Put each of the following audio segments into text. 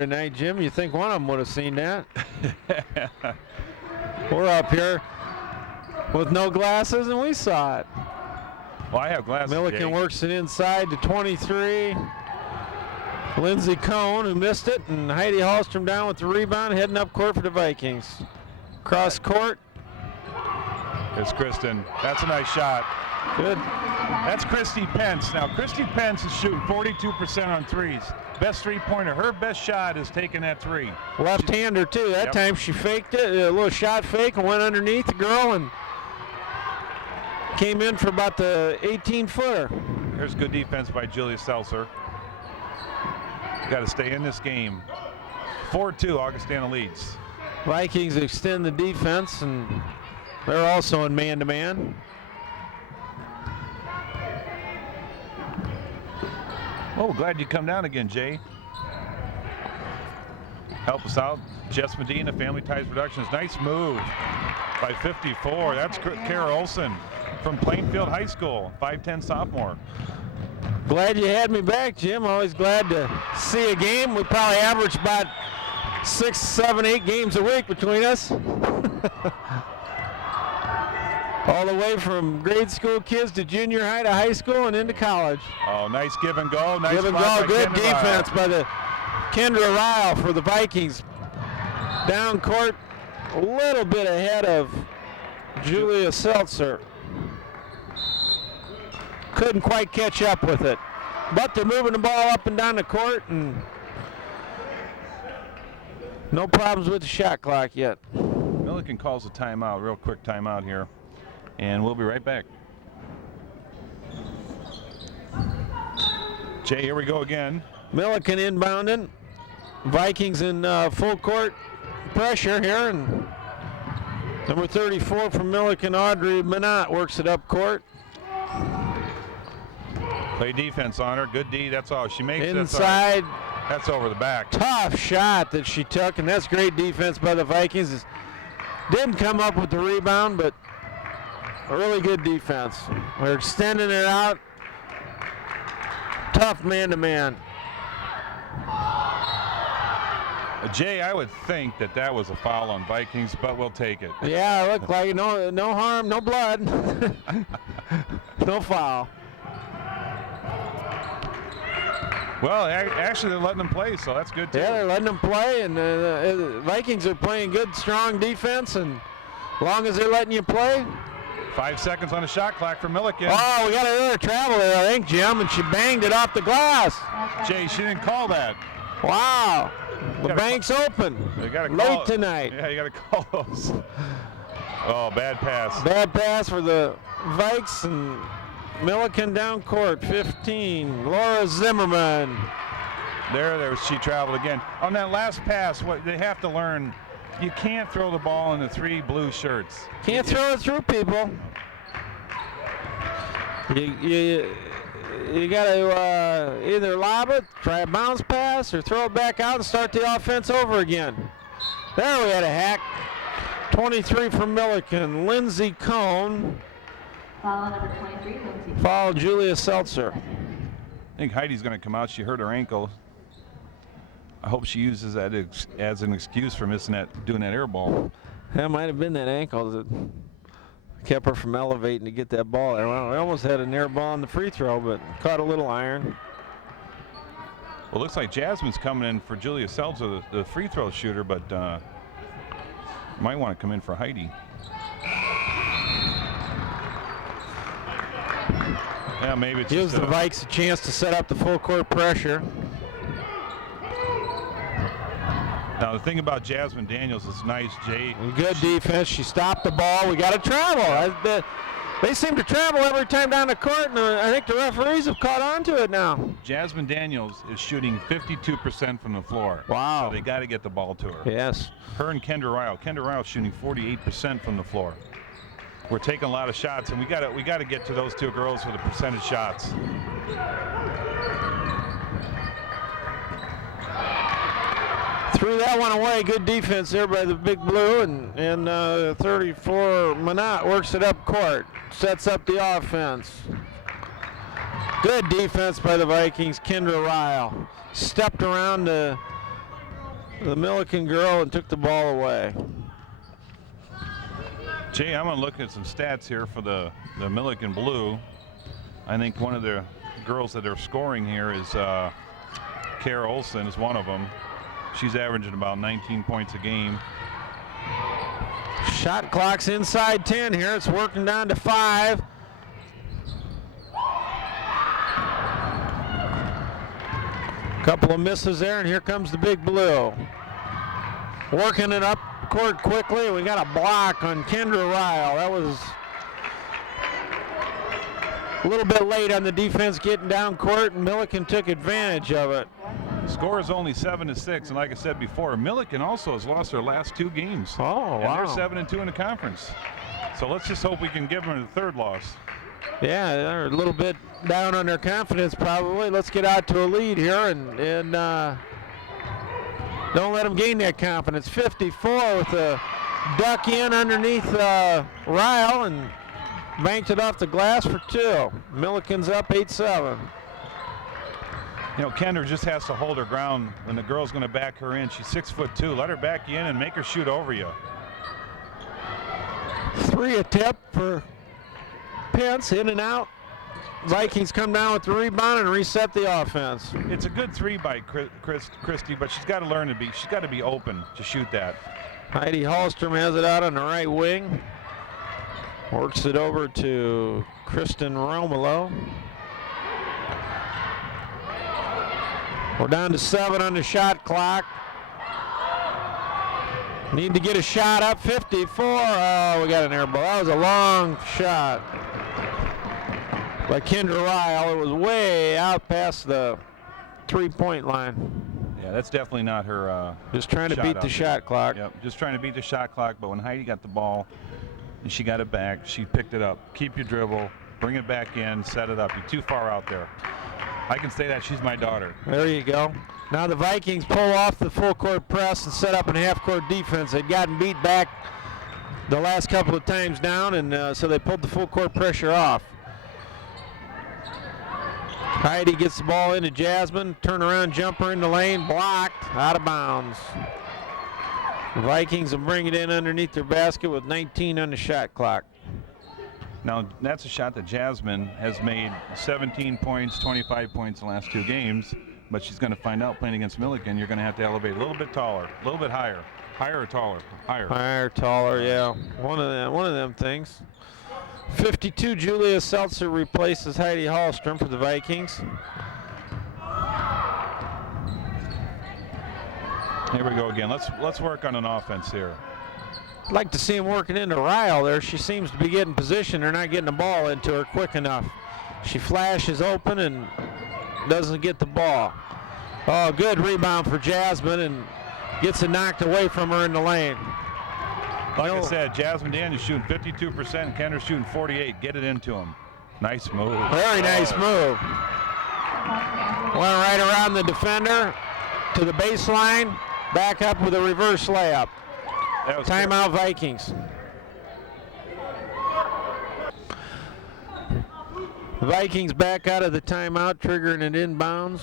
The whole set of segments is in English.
tonight, Jim. You think one of them would have seen that? We're up here with no glasses, and we saw it. Well, I have glasses. Millikin works it inside to 23. Lindsey Cohn, who missed it, and Heidi Hallstrom down with the rebound, heading up court for the Vikings. Cross court. It's Kristen. That's a nice shot. Good. That's Christy Pence. Now, Christy Pence is shooting 42% on threes. Best three-pointer. Her best shot is taking that three. Left-hander, too. That time she faked it, a little shot fake, and went underneath the girl and came in for about the 18-footer. There's good defense by Julia Seltzer. Got to stay in this game. 4-2, Augustana leads. Vikings extend the defense, and they're also in man-to-man. Oh, glad you come down again, Jay. Help us out. Jess Medina, Family Ties Productions. Nice move by 54. That's Kara Olson from Plainfield High School, 5'10" sophomore. Glad you had me back, Jim. Always glad to see a game. We probably average about 6, 7, 8 games a week between us. All the way from grade school kids to junior high to high school and into college. Oh, nice give and go. Nice give and go. Good defense by the Kendra Ryle for the Vikings. Down court, a little bit ahead of Julia Seltzer. Couldn't quite catch up with it. But they're moving the ball up and down the court, and no problems with the shot clock yet. Millikin calls a timeout, real quick timeout here. And we'll be right back. Jay, here we go again. Millikin inbounding. Vikings in full court pressure here. And number 34 from Millikin, Audrey Minot, works it up court. Play defense on her. Good D. That's all. She makes inside. It. That's over the back. Tough shot that she took, and that's great defense by the Vikings. Didn't come up with the rebound, but a really good defense. We're extending it out. Tough man-to-man. Jay, I would think that was a foul on Vikings, but we'll take it. Yeah, it looked like no harm, no blood. No foul. Well, actually, they're letting them play, so that's good, too. Yeah, they're letting them play, and the Vikings are playing good, strong defense, and as long as they're letting you play. 5 seconds on the shot clock for Millikin. Oh, we got another travel there, I think, Jim, and she banged it off the glass. Jay, she didn't call that. Wow. The bank's open. Late tonight. Yeah, you got to call those. Oh, bad pass. Bad pass for the Vikes, and Millikin down court, 15. Laura Zimmerman. There she traveled again. On that last pass, what they have to learn, you can't throw the ball in the 3 blue shirts. Can't throw it through people. You got to either lob it, try a bounce pass, or throw it back out and start the offense over again. There we had a hack. 23 from Millikin. Lindsey Cohn. Foul number 23, Lindsey. Foul Julia Seltzer. I think Heidi's going to come out. She hurt her ankle. I hope she uses that as an excuse for doing that air ball. That might have been that ankle that kept her from elevating to get that ball there. Well, we almost had an air ball on the free throw, but caught a little iron. Well, it looks like Jasmine's coming in for Julia Seltzer, the free throw shooter, but might want to come in for Heidi. Yeah, maybe it's gives the Vikes a chance to set up the full court pressure. Now, the thing about Jasmine Daniels is nice, Jay. Good defense. She stopped the ball. We got to travel. They seem to travel every time down the court, and I think the referees have caught on to it now. Jasmine Daniels is shooting 52% from the floor. Wow. So they got to get the ball to her. Yes. Her and Kendra Ryle. Kendra Ryle shooting 48% from the floor. We're taking a lot of shots, and we got to get to those 2 girls for the percentage shots. Threw that one away. Good defense there by the Big Blue, and 34 Minot works it up court, sets up the offense. Good defense by the Vikings. Kendra Ryle stepped around to the Millikin girl and took the ball away. Jay, I'm going to look at some stats here for the Millikin Blue. I think one of the girls that are scoring here is Kara Olson is one of them. She's averaging about 19 points a game. Shot clock's inside 10 here. It's working down to 5. Couple of misses there, and here comes the Big Blue. Working it up court quickly. We got a block on Kendra Ryle. That was a little bit late on the defense getting down court, and Millikin took advantage of it. Score is only 7-6, and like I said before, Millikin also has lost their last 2 games. Oh, and wow. they're 7-2 in the conference. So let's just hope we can give them the 3rd loss. Yeah, they're a little bit down on their confidence probably. Let's get out to a lead here and don't let them gain that confidence. 54 with a duck in underneath Ryle and banked it off the glass for 2. Millikin's up 8-7. You know, Kendra just has to hold her ground when the girl's going to back her in. She's 6'2". Let her back you in and make her shoot over you. 3 a tip for Pence, in and out. Vikings come down with the rebound and reset the offense. It's a good 3 by Christie, but she's got to learn to be. She's got to be open to shoot that. Heidi Hallstrom has it out on the right wing. Works it over to Kristen Romolo. We're down to 7 on the shot clock. Need to get a shot up. 54. Oh, we got an air ball. That was a long shot by Kendra Ryle. It was way out past the 3-point line. Yeah, that's definitely not her. Just trying to beat the shot clock. Yep, just trying to beat the shot clock. But when Heidi got the ball and she got it back, she picked it up. Keep your dribble, bring it back in, set it up. You're too far out there. I can say that she's my daughter. There you go. Now the Vikings pull off the full court press and set up in half court defense. They'd gotten beat back the last couple of times down, and so they pulled the full court pressure off. Heidi gets the ball into Jasmine. Turnaround jumper in the lane. Blocked. Out of bounds. The Vikings will bring it in underneath their basket with 19 on the shot clock. Now, that's a shot that Jasmine has made 17 points, 25 points in the last 2 games, but she's going to find out playing against Millikin, you're going to have to elevate a little bit taller, a little bit higher. Higher or taller? Higher. Higher, taller, yeah. One of them things. 52, Julia Seltzer replaces Heidi Hallstrom for the Vikings. Here we go again. Let's work on an offense here. I'd like to see him working into Ryle there. She seems to be getting position. They're not getting the ball into her quick enough. She flashes open and doesn't get the ball. Oh, good rebound for Jasmine, and gets it knocked away from her in the lane. Like I said, Jasmine Daniels shooting 52% and Kendra's shooting 48%. Get it into him. Nice move. Very nice move. Went right around the defender to the baseline. Back up with a reverse layup. Timeout Vikings. The Vikings back out of the timeout, triggering it inbounds.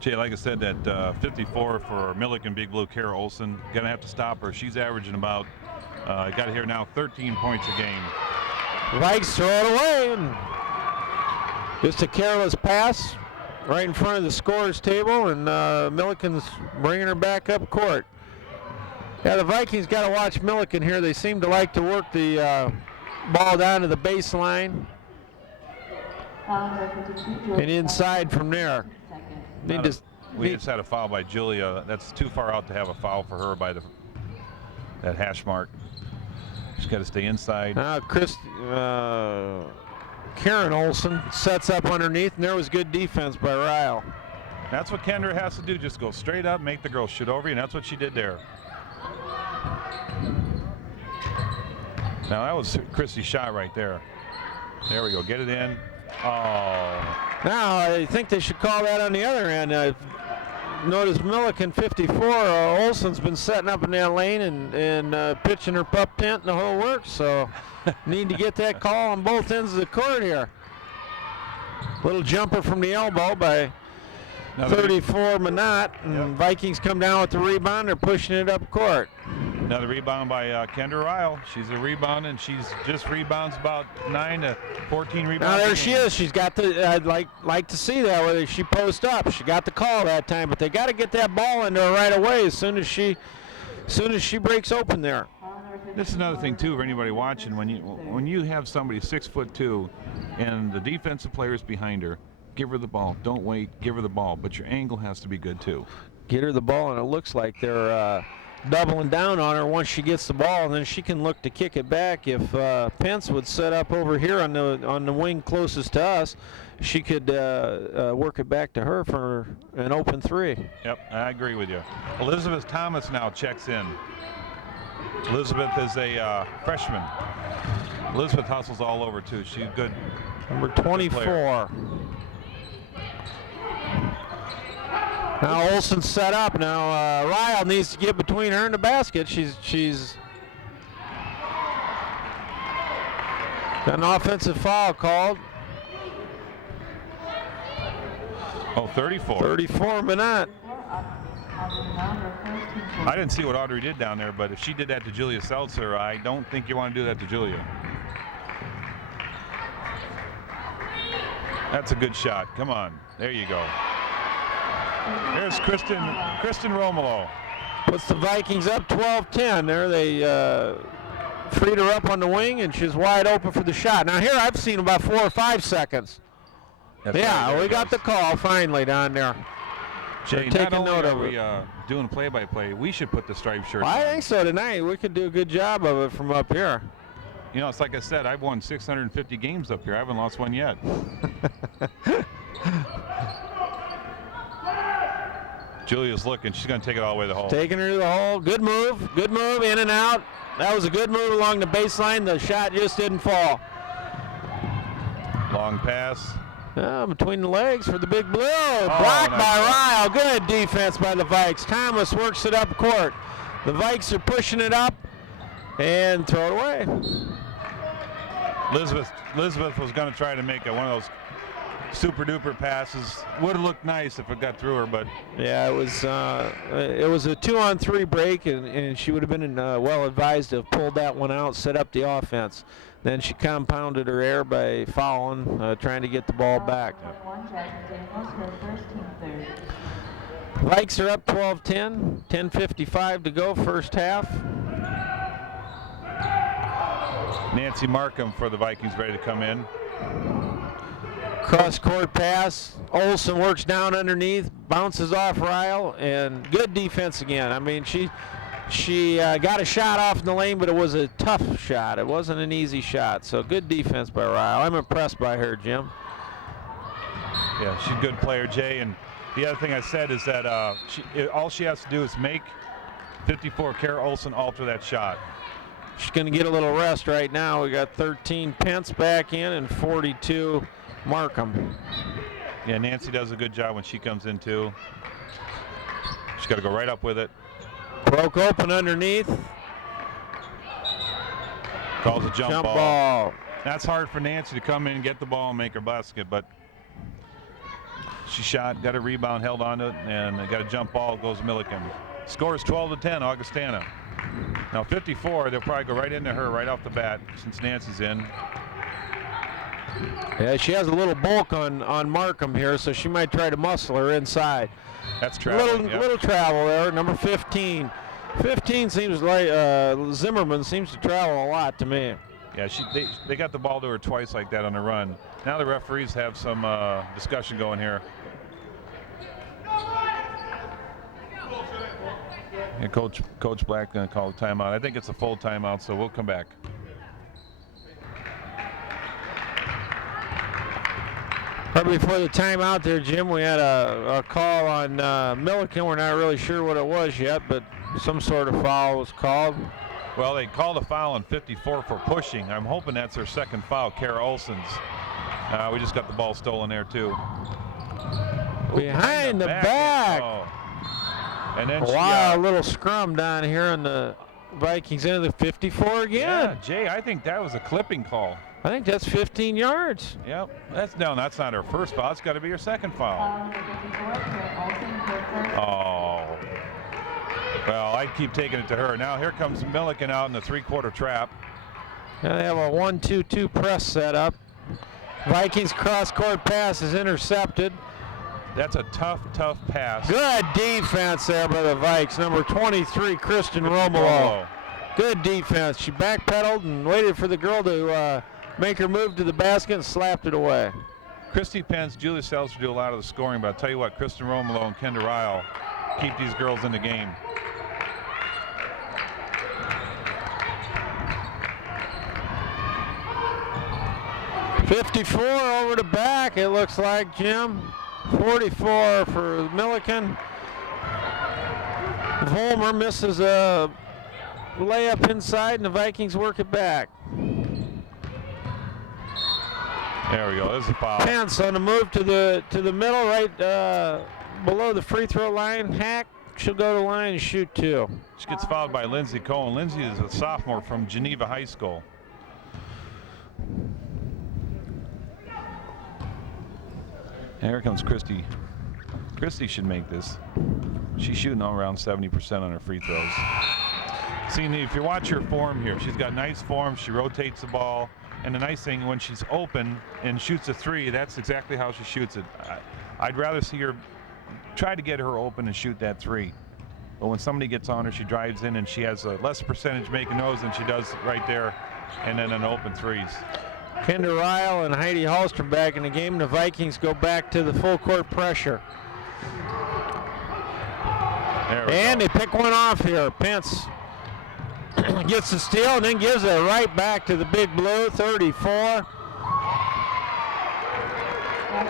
Jay, like I said, that 54 for Millikin Big Blue, Kara Olson. Gonna have to stop her. She's averaging about, got here now, 13 points a game. Vikes throw it away. And just a careless pass right in front of the scorer's table, and Millikin's bringing her back up court. Yeah, the Vikings got to watch Millikin here. They seem to like to work the ball down to the baseline and inside from there. We just had a foul by Julia. That's too far out to have a foul for her by that hash mark. She's got to stay inside. Now Karen Olson sets up underneath, and there was good defense by Ryle. That's what Kendra has to do. Just go straight up, make the girl shoot over you, and that's what she did there. Now that was Christie's shot right there. There we go. Get it in. Oh. Now I think they should call that on the other end. Notice Millikin 54. Olson's been setting up in that lane and pitching her pup tent and the whole works. So need to get that call on both ends of the court here. Little jumper from the elbow by Another 34 Minot, and Yep. Vikings come down with the rebound. They're pushing it up court. Another rebound by Kendra Ryle. She's a rebound, and she's just rebounds about 9 to 14 rebounds. Now a there she game. is. She's got the. I'd like to see that whether she post up. She got the call that time, but they got to get that ball into her right away as soon as she breaks open there. This is another thing too for anybody watching. When you have somebody 6'2" and the defensive players behind her, give her the ball. Don't wait. Give her the ball. But your angle has to be good too. Get her the ball, and it looks like they're doubling down on her once she gets the ball, and then she can look to kick it back. If Pence would set up over here on the wing closest to us, she could work it back to her for an open three. Yep, I agree with you. Elizabeth Thomas now checks in. Elizabeth is a freshman. Elizabeth hustles all over too. She's good. Number 24. Now Olsen set up. Now Ryle needs to get between her and the basket. She's got an offensive foul called. Oh, 34. 34 Minot. I didn't see what Audrey did down there, but if she did that to Julia Seltzer, I don't think you want to do that to Julia. That's a good shot. Come on. There you go. Here's Kristen Romolo. Puts the Vikings up 12-10 there. They freed her up on the wing, and she's wide open for the shot. Now here I've seen about 4 or 5 seconds. That's Yeah, right, we got the call finally down there. Jay, Take not a note only of are it. we doing play-by-play, we should put the striped shirts I on. think so tonight. We could do a good job of it from up here. You know, it's like I said, I've won 650 games up here. I haven't lost one yet. Julia's looking. She's going to take it all the way to the hole. Taking her to the hole. Good move, in and out. That was a good move along the baseline. The shot just didn't fall. Long pass. Between the legs for the big blue. Oh, Blocked nice by block. Ryle. Good defense by the Vikes. Thomas works it up court. The Vikes are pushing it up and throw it away. Elizabeth was going to try to make one of those super duper passes. Would have looked nice if it got through her, but Yeah, it was a 2-on-3 break, and she would have been well advised to have pulled that one out, set up the offense. Then she compounded her error by fouling, trying to get the ball back. Vikes are up 12-10, 10:55 to go, first half. Nancy Markham for the Vikings ready to come in. Cross-court pass. Olsen works down underneath, bounces off Ryle, and good defense again. I mean, she got a shot off in the lane, but it was a tough shot. It wasn't an easy shot, so good defense by Ryle. I'm impressed by her, Jim. Yeah, she's a good player, Jay. And the other thing I said is that all she has to do is make 54 Kara Olsen alter that shot. She's going to get a little rest right now. We got 13 Pence back in and 42 Markham. Yeah, Nancy does a good job when she comes in too. She's got to go right up with it. Broke open underneath. Calls a jump ball. ball. That's hard for Nancy to come in and get the ball and make her basket, but she shot, got a rebound, held on to it, and got a jump ball, goes Millikin. Scores 12-10, Augustana. Now 54, they'll probably go right into her right off the bat since Nancy's in. Yeah, she has a little bulk on Markham here, so she might try to muscle her inside. That's traveling. Little travel there, number 15. 15 seems like Zimmerman seems to travel a lot to me. Yeah, they got the ball to her twice like that on the run. Now the referees have some discussion going here. And Coach Black going to call the timeout. I think it's a full timeout, so we'll come back. Right before the timeout there, Jim, we had a call on Millikin. We're not really sure what it was yet, but some sort of foul was called. Well, they called a foul on 54 for pushing. I'm hoping that's her second foul, Kara Olsen's. We just got the ball stolen there, too. Behind the back. Oh. And then Wow, a little scrum down here on the Vikings into the 54 again. Yeah, Jay, I think that was a clipping call. I think that's 15 yards. Yep. That's not her first foul. It's got to be her second foul. Foul number 54, Karen Olson, her first. Oh. Well, I keep taking it to her. Now here comes Millikin out in the three-quarter trap. Now they have a 1-2-2 press set up. Vikings cross-court pass is intercepted. That's a tough pass. Good defense there by the Vikes. Number 23, Kristen Romolo. Good defense. She backpedaled and waited for the girl to make her move to the basket and slapped it away. Christy Pence, Julia Seltzer do a lot of the scoring, but I'll tell you what, Kristen Romolo and Kendra Ryle keep these girls in the game. .54 over to back, it looks like, Jim. 44 for Millikin. Volmer misses a layup inside, and the Vikings work it back. There we go. There's a foul. Pence on the move to the middle, right below the free throw line. Hack. She'll go to the line and shoot two. She gets fouled by Lindsay Cohen. Lindsay is a sophomore from Geneva High School. And here comes Christy. Christy should make this. She's shooting around 70% on her free throws. See, if you watch her form here, she's got nice form. She rotates the ball. And the nice thing, when she's open and shoots a three, that's exactly how she shoots it. I'd rather see her try to get her open and shoot that three. But when somebody gets on her, she drives in and she has a less percentage making those than she does right there and then an open threes. Kendra Ryle and Heidi Hallstrom back in the game. The Vikings go back to the full court pressure. And they pick one off here. Pence gets the steal and then gives it right back to the Big Blue. 34.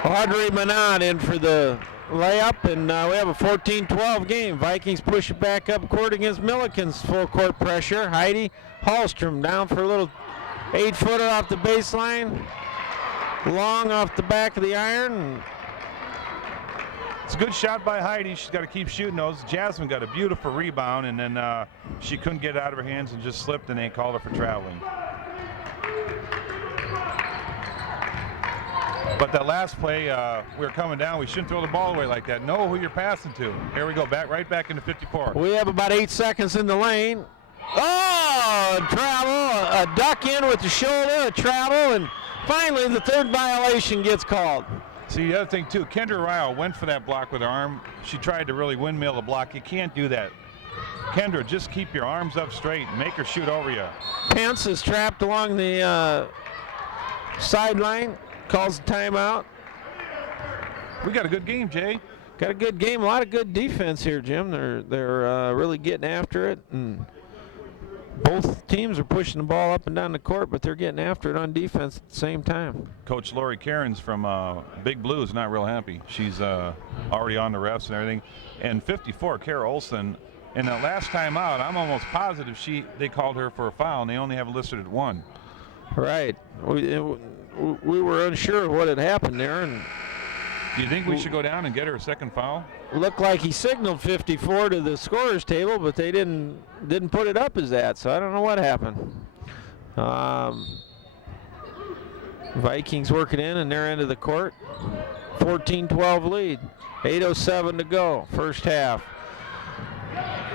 Audrey Manat in for the layup, and we have a 14-12 game. Vikings push it back up court against Millikin's full court pressure. Heidi Hallstrom down for a little 8-footer off the baseline. Long off the back of the iron. It's a good shot by Heidi. She's got to keep shooting those. Jasmine got a beautiful rebound, and then she couldn't get it out of her hands and just slipped, and they called her for traveling. But that last play, we were coming down. We shouldn't throw the ball away like that. Know who you're passing to. Here we go, right back into 54. We have about 8 seconds in the lane. Oh, travel, a duck in with the shoulder, a travel, and finally the third violation gets called. See, the other thing, too, Kendra Ryle went for that block with her arm. She tried to really windmill the block. You can't do that. Kendra, just keep your arms up straight and make her shoot over you. Pence is trapped along the sideline, calls the timeout. We got a good game, Jay. Got a good game, a lot of good defense here, Jim. They're really getting after it, and both teams are pushing the ball up and down the court, but they're getting after it on defense at the same time. Coach Lori Cairns from Big Blue is not real happy. She's already on the refs and everything. And 54, Kara Olson, in that last time out, I'm almost positive they called her for a foul, and they only have it listed at 1. Right. We were unsure of what had happened there, and do you think we should go down and get her a second foul? Looked like he signaled 54 to the scorer's table, but they didn't put it up as that, so I don't know what happened. Vikings work it in their end of the court. 14-12 lead. 8:07 to go, first half.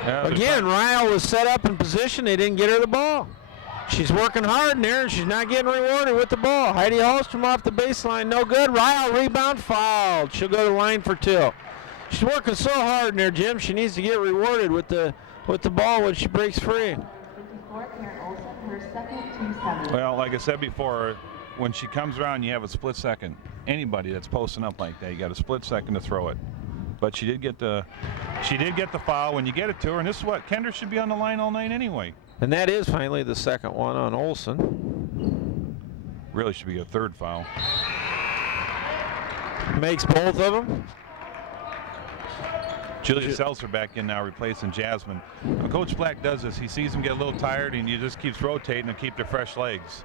Again, Ryle was set up in position. They didn't get her the ball. She's working hard in there, and she's not getting rewarded with the ball. Heidi Hallstrom off the baseline, no good. Ryle rebound, fouled. She'll go to the line for two. She's working so hard in there, Jim. She needs to get rewarded with the ball when she breaks free. 54, Karen Olson, her second team 7. Well, like I said before, when she comes around, you have a split second. Anybody that's posting up like that, you got a split second to throw it. But she did get the foul when you get it to her, and this is what Kendra should be on the line all night anyway. And that is finally the second one on Olson. Really should be a third foul. Makes both of them. Julia Seltzer back in now, replacing Jasmine. When Coach Black does this, he sees them get a little tired, and he just keeps rotating to keep their fresh legs.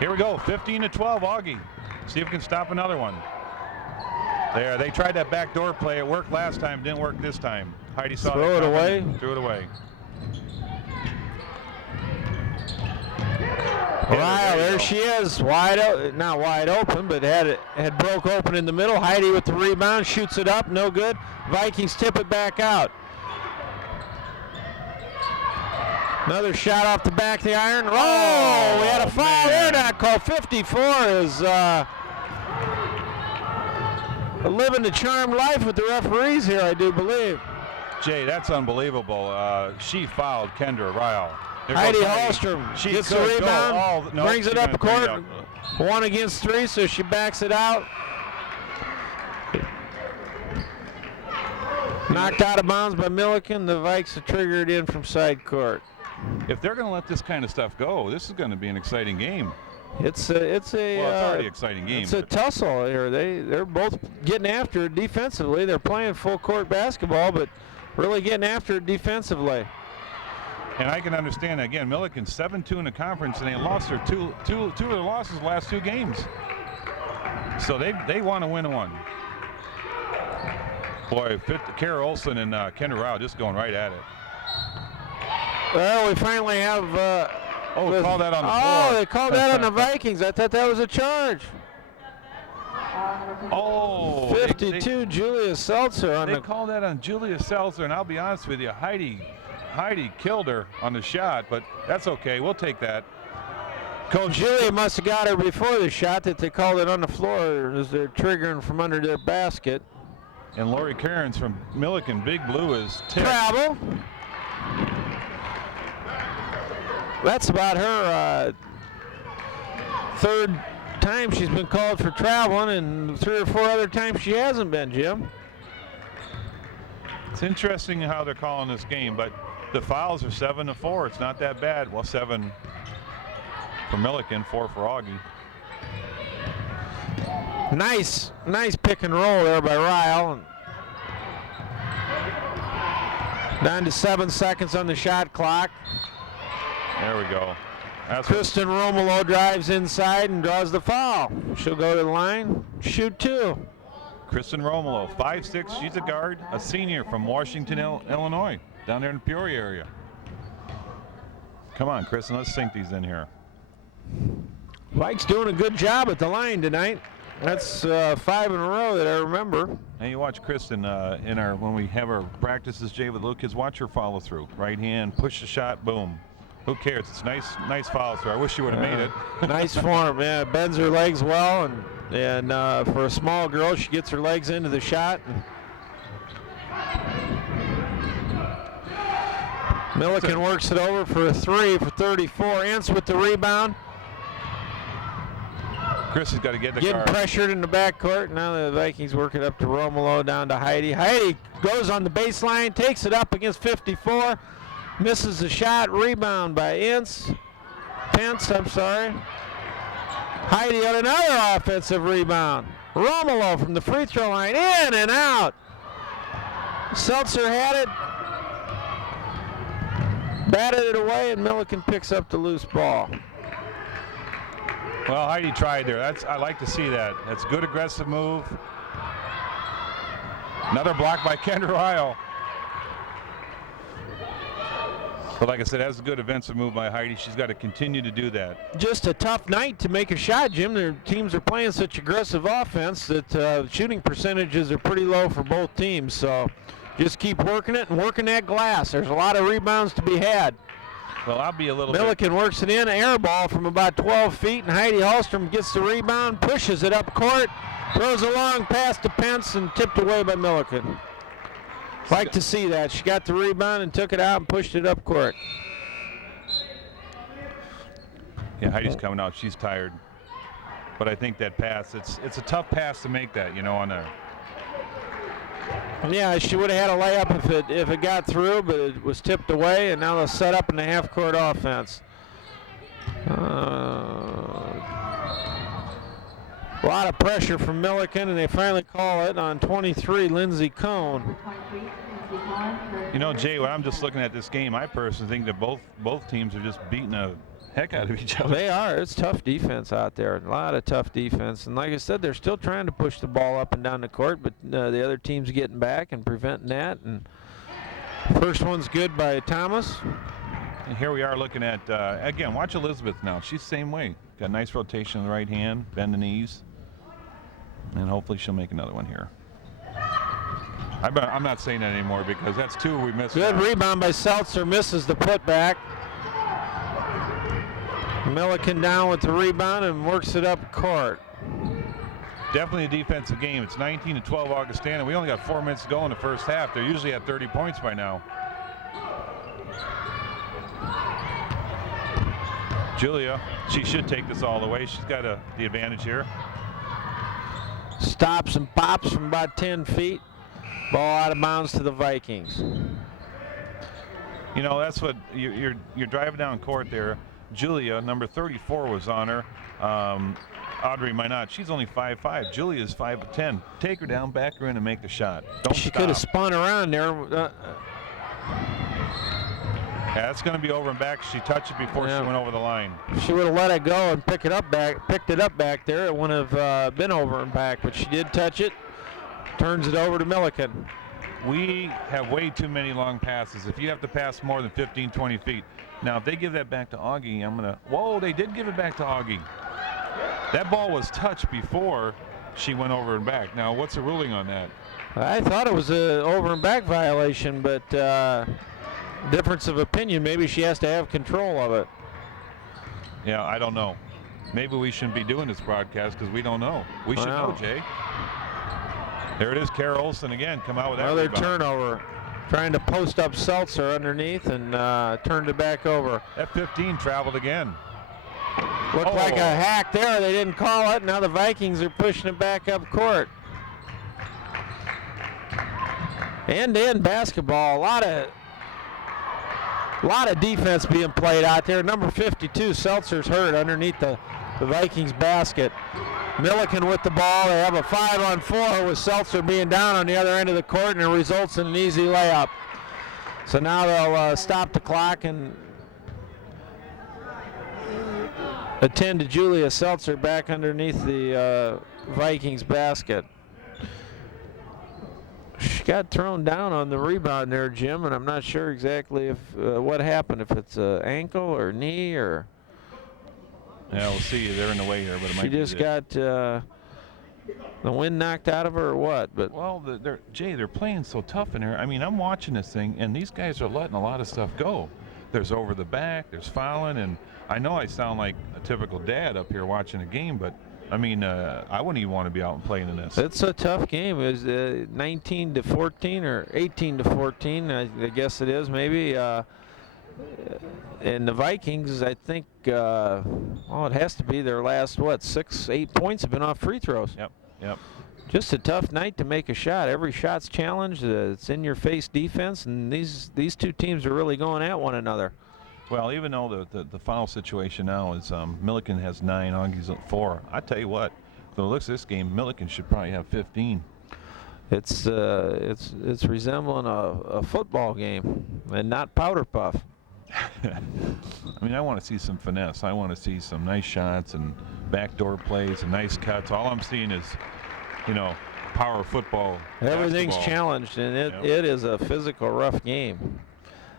Here we go, 15-12, Augie. See if we can stop another one. There, they tried that backdoor play. It worked last time, didn't work this time. Heidi saw Throw it away. Threw it away. Wow, you there go. she is, not wide open, but had broke open in the middle. Heidi with the rebound, shoots it up, no good. Vikings tip it back out. Another shot off the back of the iron. Oh, we had a foul man. there, not called. 54 is living the charmed life with the referees here, I do believe. Jay, that's unbelievable. She fouled Kendra Ryle. There Heidi goes Hallstrom She gets the could go rebound, all- no, brings she's it up gonna bring court. it 1 against 3, so she backs it out. Knocked out of bounds by Millikin. The Vikes are triggered in from side court. If they're going to let this kind of stuff go, this is going to be an exciting game. It's It's already an exciting game. It's a tussle here. They're both getting after it defensively. They're playing full court basketball, but really getting after it defensively. And I can understand, again, Millikin 7-2 in the conference, and they lost their two of their losses the last 2 games. So they want to win one. Boy, Kara Olsen and Kendra Rao just going right at it. Well, we finally have. Call that on the floor. Oh, they called that on the Vikings. I thought that was a charge. Oh, 52, Julia Seltzer on They the. called that on Julia Seltzer, and I'll be honest with you, Heidi killed her on the shot, but that's okay. We'll take that. Coach Julia must have got her before the shot that they called it on the floor as they're triggering from under their basket. and Lori Cairns from Millikin. Big Blue is tipped. Travel. That's about her third time she's been called for traveling, and 3 or 4 other times she hasn't been, Jim. It's interesting how they're calling this game, but the fouls are 7-4. It's not that bad. Well, 7 for Millikin, 4 for Augie. Nice pick and roll there by Ryle. Down to 7 seconds on the shot clock. There we go. That's Kristen Romolo drives inside and draws the foul. She'll go to the line, shoot 2. Kristen Romolo, 5'6". She's a guard, a senior from Washington, Illinois, down there in the Peoria area. Come on, Kristen, let's sink these in here. Mike's doing a good job at the line tonight. That's 5 in a row that I remember. And you watch Kristen when we have our practices, Jay, with little kids. Watch her follow through. Right hand, push the shot, boom. Who cares? It's nice follow through. I wish she would have made it. Nice form. Yeah, bends her legs well, and for a small girl, she gets her legs into the shot. Millikin works it over for a 3 for 34. Ince with the rebound. Chris has got to get the Getting guard. pressured in the backcourt. Now the Vikings work it up to Romolo, down to Heidi. Heidi goes on the baseline, takes it up against 54. Misses the shot. Rebound by Pence, I'm sorry. Heidi on another offensive rebound. Romolo from the free throw line, in and out. Seltzer had it. Batted it away, and Millikin picks up the loose ball. Well, Heidi tried there. I like to see that. That's a good aggressive move. Another block by Kendra Ryle. But like I said, that's a good offensive move by Heidi. She's got to continue to do that. Just a tough night to make a shot, Jim. Their teams are playing such aggressive offense that shooting percentages are pretty low for both teams. So just keep working it and working that glass. There's a lot of rebounds to be had. Well, I'll be a little Millikin works it in, air ball from about 12 feet, and Heidi Hallstrom gets the rebound, pushes it up court, throws a long pass to Pence, and tipped away by Millikin. Like to see that. She got the rebound and took it out and pushed it up court. Yeah, Heidi's coming out. She's tired. But I think that pass, it's a tough pass to make that, on there. Yeah, she would have had a layup if it got through, but it was tipped away, and now they'll set up in the half-court offense. A lot of pressure from Millikin, and they finally call it on 23, Lindsey Cohn. Jay, when I'm just looking at this game, I personally think that both teams are just beating the heck out of each other. They are. It's tough defense out there. A lot of tough defense. And like I said, they're still trying to push the ball up and down the court, but the other team's getting back and preventing that. And first one's good by Thomas. And here we are looking at, again, watch Elizabeth now. She's the same way. Got a nice rotation in the right hand, bend the knees. And hopefully she'll make another one here. I'm not saying that anymore because that's 2 we missed. Good rebound by Seltzer, misses the putback. Millikin down with the rebound and works it up court. Definitely a defensive game. It's 19-12 Augustana. We only got 4 minutes to go in the first half. They're usually at 30 points by now. Julia, she should take this all the way. She's got the advantage here. Stops and pops from about 10 feet. Ball out of bounds to the Vikings. You know, that's what you're driving down court there. Julia, number 34, was on her. Audrey Minot, she's only 5'5". Julia's 5'10". Take her down, back her in, and make the shot. Don't She stop. could have spun around there. Yeah, that's going to be over and back. She touched it before she went over the line. She would have let it go and picked it up back there. It wouldn't have been over and back, but she did touch it. Turns it over to Millikin. We have way too many long passes. If you have to pass more than 15, 20 feet. Now, if they give that back to Augie, I'm going to... Whoa, they did give it back to Augie. That ball was touched before she went over and back. Now, what's the ruling on that? I thought it was an over and back violation, but difference of opinion. Maybe she has to have control of it. Yeah, I don't know. Maybe we shouldn't be doing this broadcast because we don't know. We should know, Jay. There it is, Kara Olson again, come out with that another rebound. turnover. Trying to post up Seltzer underneath and turned it back over. That 15 traveled again. Looked like a hack there. They didn't call it. Now the Vikings are pushing it back up court. End-to-end basketball. A lot of defense being played out there. Number 52, Seltzer's hurt underneath the Vikings basket. Millikin with the ball. They have a 5-on-4 with Seltzer being down on the other end of the court, and it results in an easy layup. So now they'll stop the clock and attend to Julia Seltzer back underneath the Vikings basket. She got thrown down on the rebound there, Jim, and I'm not sure exactly if what happened, if it's an ankle or knee or... Yeah, we'll see. They're in the way here, but it might be. She just got the wind knocked out of her or what? But well, Jay, they're playing so tough in here. I mean, I'm watching this thing, and these guys are letting a lot of stuff go. There's over the back, there's fouling, and I know I sound like a typical dad up here watching a game, but I mean, I wouldn't even want to be out and playing in this. It's a tough game. It was 19-14 or 18-14, I guess it is, maybe. And the Vikings, I think, it has to be their last, 6-8 points have been off free throws. Yep. Just a tough night to make a shot. Every shot's challenged. It's in your face defense, and these two teams are really going at one another. Well, even though the foul situation now is Millikin has 9, Augie's at 4. I tell you what, the looks of this game, Millikin should probably have 15. It's resembling a football game and not powder puff. I mean, I want to see some finesse. I want to see some nice shots and backdoor plays and nice cuts. All I'm seeing is, power football. Everything's basketball. Challenged, and it is a physical, rough game.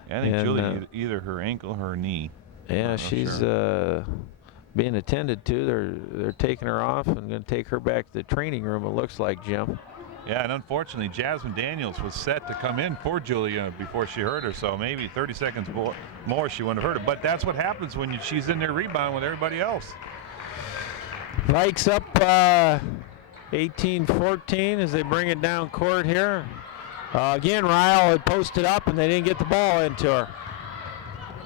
I think Julie, either her ankle or her knee. Yeah, she's being attended to. They're taking her off and going to take her back to the training room, it looks like, Jim. Yeah, and unfortunately, Jasmine Daniels was set to come in for Julia before she hurt her, so maybe 30 seconds more she wouldn't have hurt her. But that's what happens when she's in there rebounding with everybody else. Vikes up 18-14 as they bring it down court here. Again, Ryle had posted up, and they didn't get the ball into her.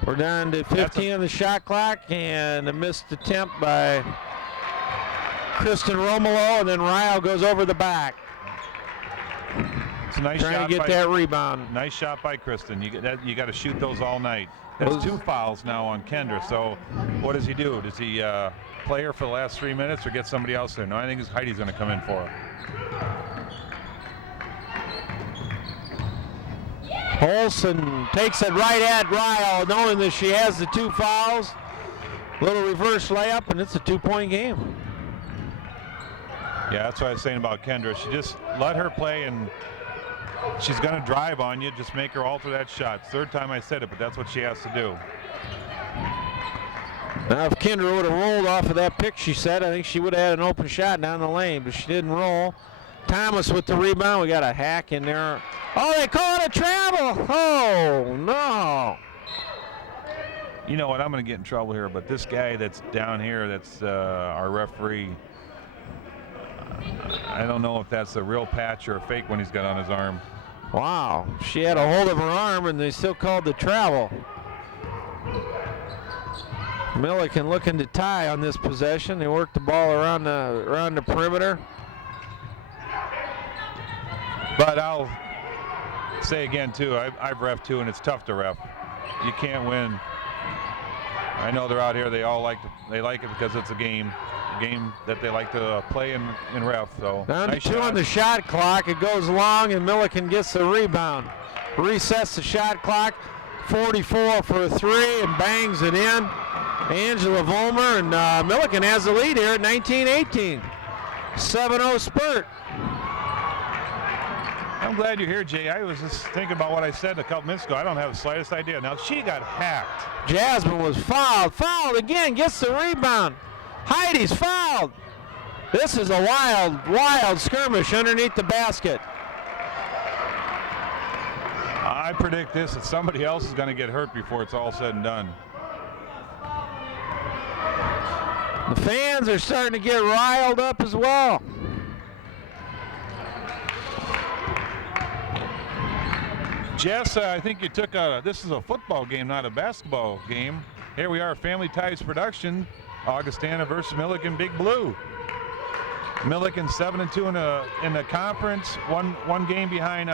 We're down to 15 on the shot clock, and a missed attempt by Kristen Romolo, and then Ryle goes over the back. It's a nice trying shot to get that rebound. Nice shot by Kristen. You got to shoot those all night. There's 2 fouls now on Kendra. So what does he do? Does he play her for the last 3 minutes or get somebody else there? No, I think Heidi's going to come in for her. Olsen takes it right at Ryle, knowing that she has the 2 fouls. Little reverse layup, and it's a 2-point game. Yeah, that's what I was saying about Kendra. She just let her play, and she's going to drive on you. Just make her alter that shot. 3rd time I said it, but that's what she has to do. Now, if Kendra would have rolled off of that pick she said, I think she would have had an open shot down the lane, but she didn't roll. Thomas with the rebound. We got a hack in there. Oh, they call it a travel. Oh, no. You know what? I'm going to get in trouble here, but this guy that's down here, that's our referee, I don't know if that's a real patch or a fake one he's got on his arm. Wow. She had a hold of her arm, and they still called the travel. Millikin looking to tie on this possession. They work the ball around the perimeter. But I'll say again too, I've ref too, and it's tough to ref. You can't win. I know they're out here. They like it because it's a game that they like to play and ref. So down nice to 2 shot. on the shot clock. It goes long, and Millikin gets the rebound. Resets the shot clock. 44 for a 3 and bangs it in. Angela Vollmer, and Millikin has the lead here at 19-18. 7-0 spurt. I'm glad you're here, Jay. I was just thinking about what I said a couple minutes ago. I don't have the slightest idea. Now, she got hacked. Jasmine was fouled. Fouled again, gets the rebound. Heidi's fouled. This is a wild skirmish underneath the basket. I predict that somebody else is going to get hurt before it's all said and done. The fans are starting to get riled up as well. Jess, I think you took this is a football game, not a basketball game. Here we are, Family Ties Production, Augustana versus Millikin Big Blue. Millikin 7-2 in the conference, one game behind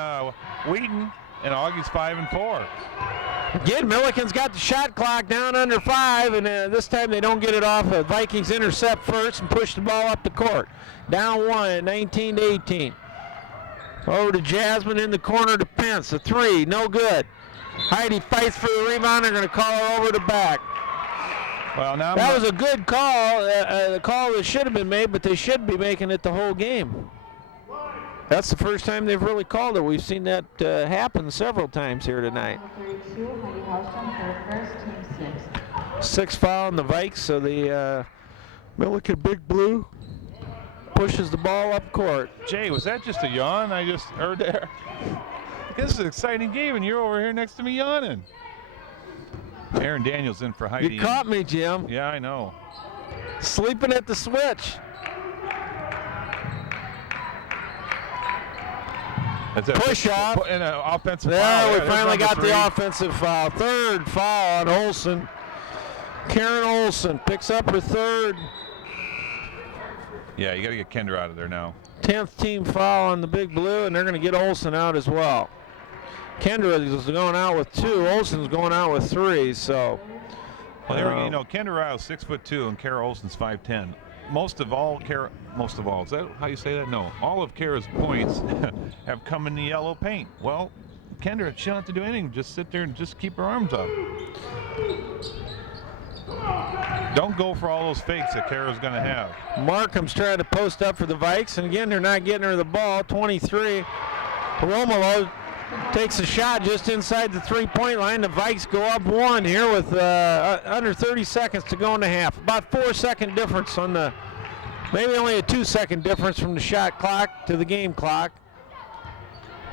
Wheaton, and Augie's 5-4. Again, Millikin's got the shot clock down under 5, and this time they don't get it off. Vikings intercept first and push the ball up the court. Down 1 at 19-18. Over to Jasmine in the corner to Pence. A 3, no good. Heidi fights for the rebound. They're going to call her over the back. Well, now that was a good call, a call that should have been made, but they should be making it the whole game. That's the first time they've really called it. We've seen that happen several times here tonight. 6 foul on the Vikes, so the Millikin Big Blue pushes the ball up court. Jay, was that just a yawn I just heard there? This is an exciting game, and you're over here next to me yawning. Aaron Daniels in for Heidi. You caught me, Jim. Yeah, I know. Sleeping at the switch. That's a push off. And an offensive there, foul. we There's finally got 3. the offensive foul. 3rd foul on Olsen. Karen Olsen picks up her 3rd. Yeah, you got to get Kendra out of there now. 10th team foul on the Big Blue, and they're going to get Olsen out as well. Kendra is going out with 2. Olsen's going out with 3. So, well, you know, Kendra Rile's 6'2", and Kara Olsen's 5'10". Most of all, is that how you say that? No. All of Kara's points have come in the yellow paint. Well, Kendra, she don't have to do anything. Just sit there and just keep her arms up. Don't go for all those fakes that Kara's going to have. Markham's trying to post up for the Vikes, and again, they're not getting her the ball. 23. Romolo takes a shot just inside the 3-point line. The Vikes go up 1 here with under 30 seconds to go in the half. About 4-second difference on the, maybe only a 2-second difference from the shot clock to the game clock.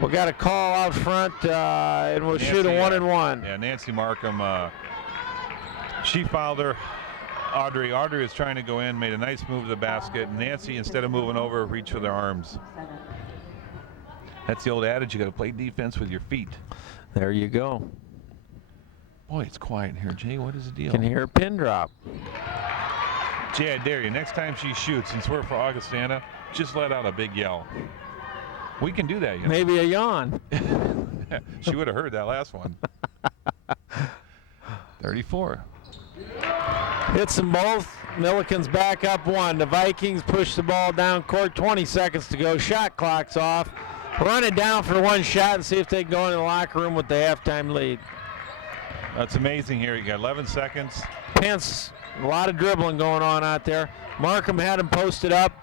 We got a call out front, and we'll shoot a 1-and-1. Yeah, Nancy Markham, she fouled her. Audrey is trying to go in, made a nice move to the basket. Nancy, instead of moving over, reached for their arms. That's the old adage, you got to play defense with your feet. There you go. Boy, it's quiet in here, Jay. What is the deal? Can hear a pin drop. Jay, I dare you, next time she shoots, since we're for Augustana, just let out a big yell. We can do that, you know. Maybe a yawn. She would have heard that last one. 34. Hits them both. Millikin's back up 1. The Vikings push the ball down court. 20 seconds to go. Shot clock's off. Run it down for 1 shot and see if they can go in the locker room with the halftime lead. That's amazing here. You got 11 seconds. Pence, a lot of dribbling going on out there. Markham had him posted up.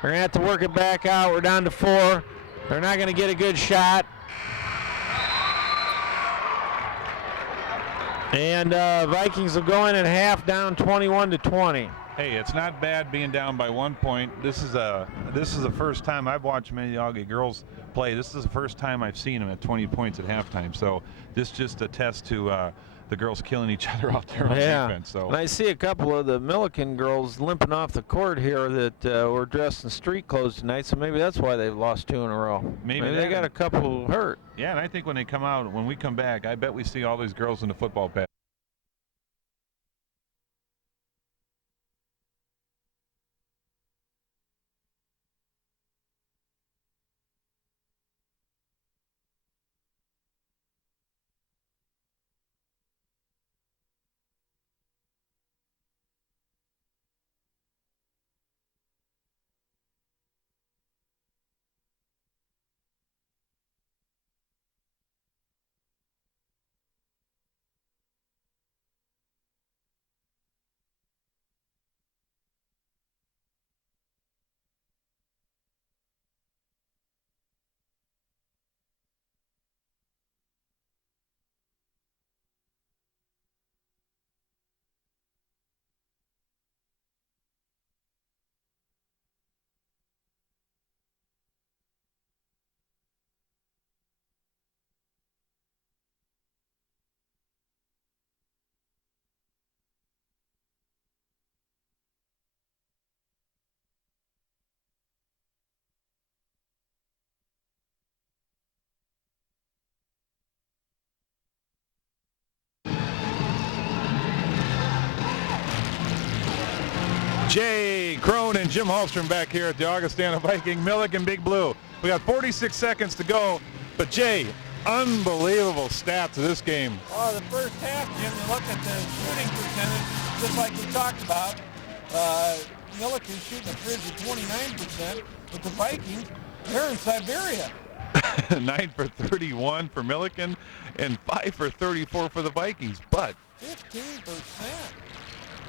They're going to have to work it back out. We're down to 4. They're not going to get a good shot. And Vikings will go in at half down 21-20. Hey, it's not bad being down by 1 point. This is the first time I've watched many Augie girls play. This is the first time I've seen them at 20 points at halftime. So this just attests to the girls killing each other out there on defense. So and I see a couple of the Millikin girls limping off the court here that were dressed in street clothes tonight. So maybe that's why they've lost 2 in a row. Maybe they got a couple hurt. Yeah, and I think when they come out, when we come back, I bet we see all these girls in the football pads. Jay Crone and Jim Hallstrom back here at the Augustana Viking. Millikin Big Blue. We got 46 seconds to go, but Jay, unbelievable stats of this game. Well, the first half, Jim, you look at the shooting percentage, just like we talked about. Millikin shooting a frizzy 29%, but the Vikings, they're in Siberia. 9 for 31 for Millikin and 5 for 34 for the Vikings, but 15%.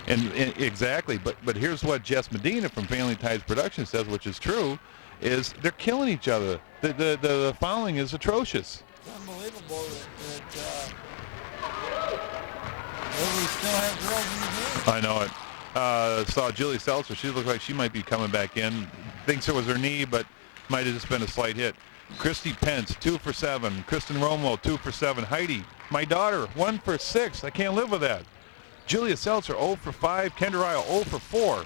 And exactly, but here's what Jess Medina from Family Ties Production says, which is true, is they're killing each other. The fouling is atrocious. It's unbelievable that we still have girls in the game. I know it. Saw Julie Seltzer. She looked like she might be coming back in. Thinks it was her knee, but might have just been a slight hit. Christy Pence, 2 for 7. Kristen Romo, 2 for 7. Heidi, my daughter, 1 for 6. I can't live with that. Julia Seltzer, 0 for 5. Kendra Isle, 0 for 4.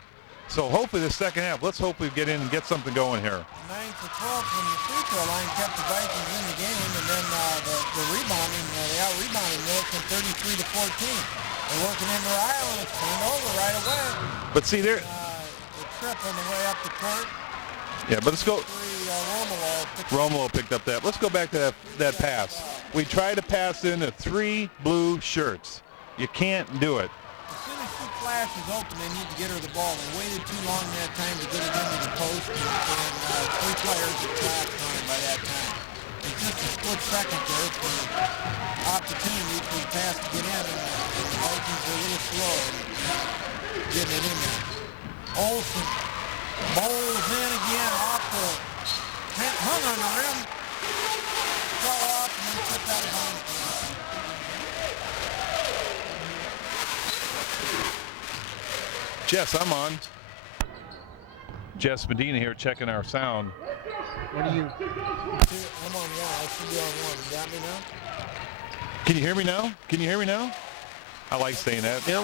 So hopefully the second half, let's hope we get in and get something going here. 9 for 12 from the free throw line kept the Vikings in the game, and then the rebounding, the out-rebounding Millikin 33-14. They're working into Isle, and it's turned over right away. But see, there... The trip on the way up the court. Yeah, but let's go... Romolo picked up that. Let's go back to that pass. We tried to pass into 3 blue shirts. You can't do it. As soon as she flashes open, they need to get her the ball. They waited too long that time to get it into the post, and 3 players had passed on it by that time. It's just a split second there for opportunity for the pass to get in, and the Vikings were a little slow in getting it in there. Olsen bowls in again off the, hung on the rim, fell off, and then took out of bounds. Jess, I'm on. Jess Medina here checking our sound. What do you? I'm on one. I should be on one. You got me now? Can you hear me now? Can you hear me now? I like saying that. You know,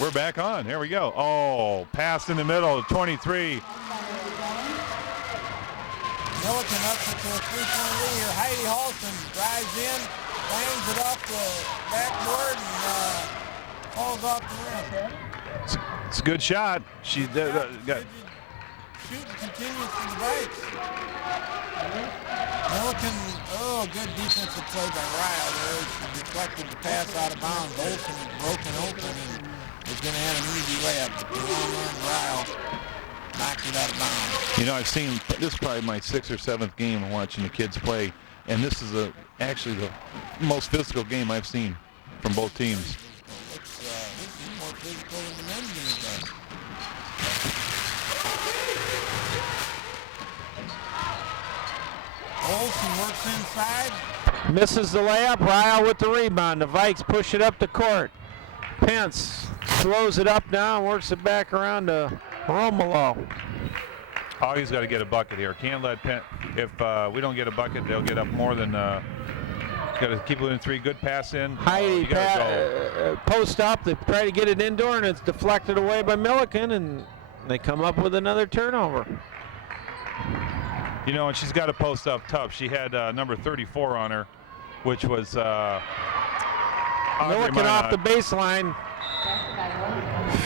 We're back on. Here we go. Oh, pass in the middle, 23. Millikin up to a 3-point lead here. Heidi Halston drives in, bangs it off the backboard, and falls off the rim. It's a good shot. She got. Shooting continues for the Vikes. Millikin, good defensive play by Ryle there. She deflected the pass out of bounds. Olsen had broken open and was going to have an easy layup, but the long-arm Ryle knocked it out of bounds. You know, I've seen, this is probably my 6th or 7th game watching the kids play, and this is actually the most physical game I've seen from both teams. This is more physical than the men's game. Olsen works inside, Misses the layup. Ryle with the rebound. The Vikes push it up the court. Pence slows it up now and works it back around to Romolo. Augie's got to get a bucket here. Can't let Penn. If we don't get a bucket, they'll get up more than. Got to keep it within 3. Good pass in. Heidi post up. They try to get it indoor, and it's deflected away by Millikin, and they come up with another turnover. You know, and she's got to post up tough. She had number 34 on her, which was Millikin off the baseline.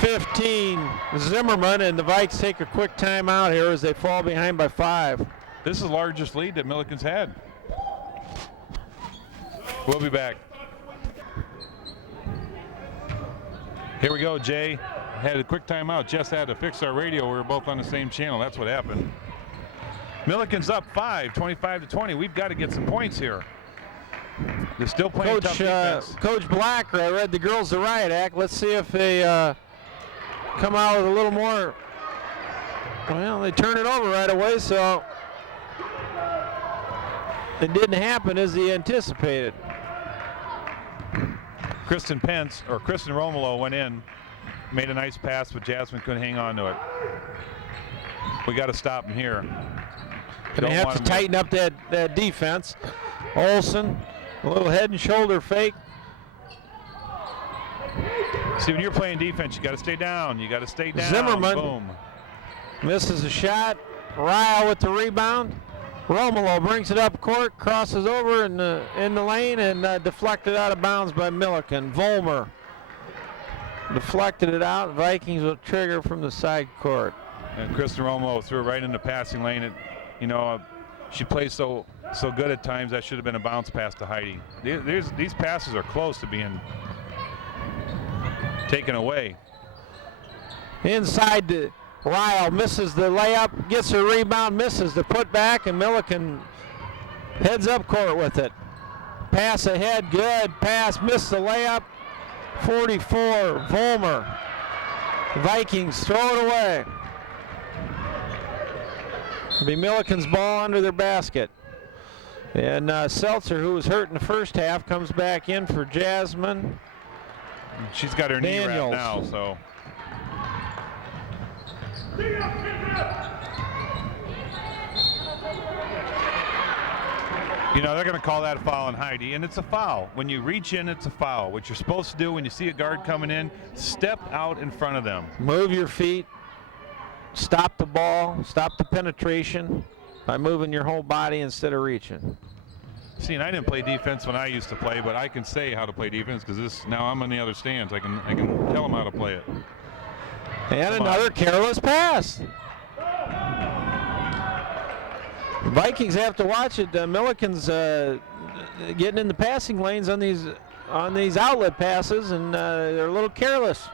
15 Zimmerman, and the Vikes take a quick timeout here as they fall behind by 5. This is the largest lead that Millikin's had. We'll be back. Here we go, Jay. Had a quick timeout. Just had to fix our radio. We were both on the same channel. That's what happened. Millikin's up 5, 25-20. We've got to get some points here. They're still playing tough defense. Coach Blacker, I read the girls the riot act. Let's see if they come out with a little more. Well, they turn it over right away, so it didn't happen as he anticipated. Kristen Romolo went in, made a nice pass, but Jasmine couldn't hang on to it. We got to stop him here. They have to tighten up that defense. Olsen, a little head and shoulder fake. See, when you're playing defense, you got to stay down. You got to stay down. Zimmerman Boom. Misses a shot. Ryle with the rebound. Romolo brings it up court, crosses over in the lane, and deflected out of bounds by Millikin. Volmer deflected it out. Vikings will trigger from the side court. And Kristen Romolo threw it right in the passing lane. She plays so good at times. That should have been a bounce pass to Heidi. These passes are close to being taken away. Inside to Ryle, misses the layup, gets a rebound, misses the putback, and Millikin heads up court with it. Pass ahead, good pass, missed the layup. 44, Volmer. Vikings throw it away. It'll be Millikin's ball under their basket. And Seltzer, who was hurt in the first half, comes back in for Jasmine. She's got her knee wrapped now, so. They're going to call that a foul on Heidi, and it's a foul. When you reach in, it's a foul. What you're supposed to do when you see a guard coming in, step out in front of them. Move your feet. Stop the ball. Stop the penetration by moving your whole body instead of reaching. See, and I didn't play defense when I used to play, but I can say how to play defense because now I'm in the other stands. I can tell them how to play it. And another careless pass. Vikings have to watch it. Millikin's getting in the passing lanes on these outlet passes, and they're a little careless.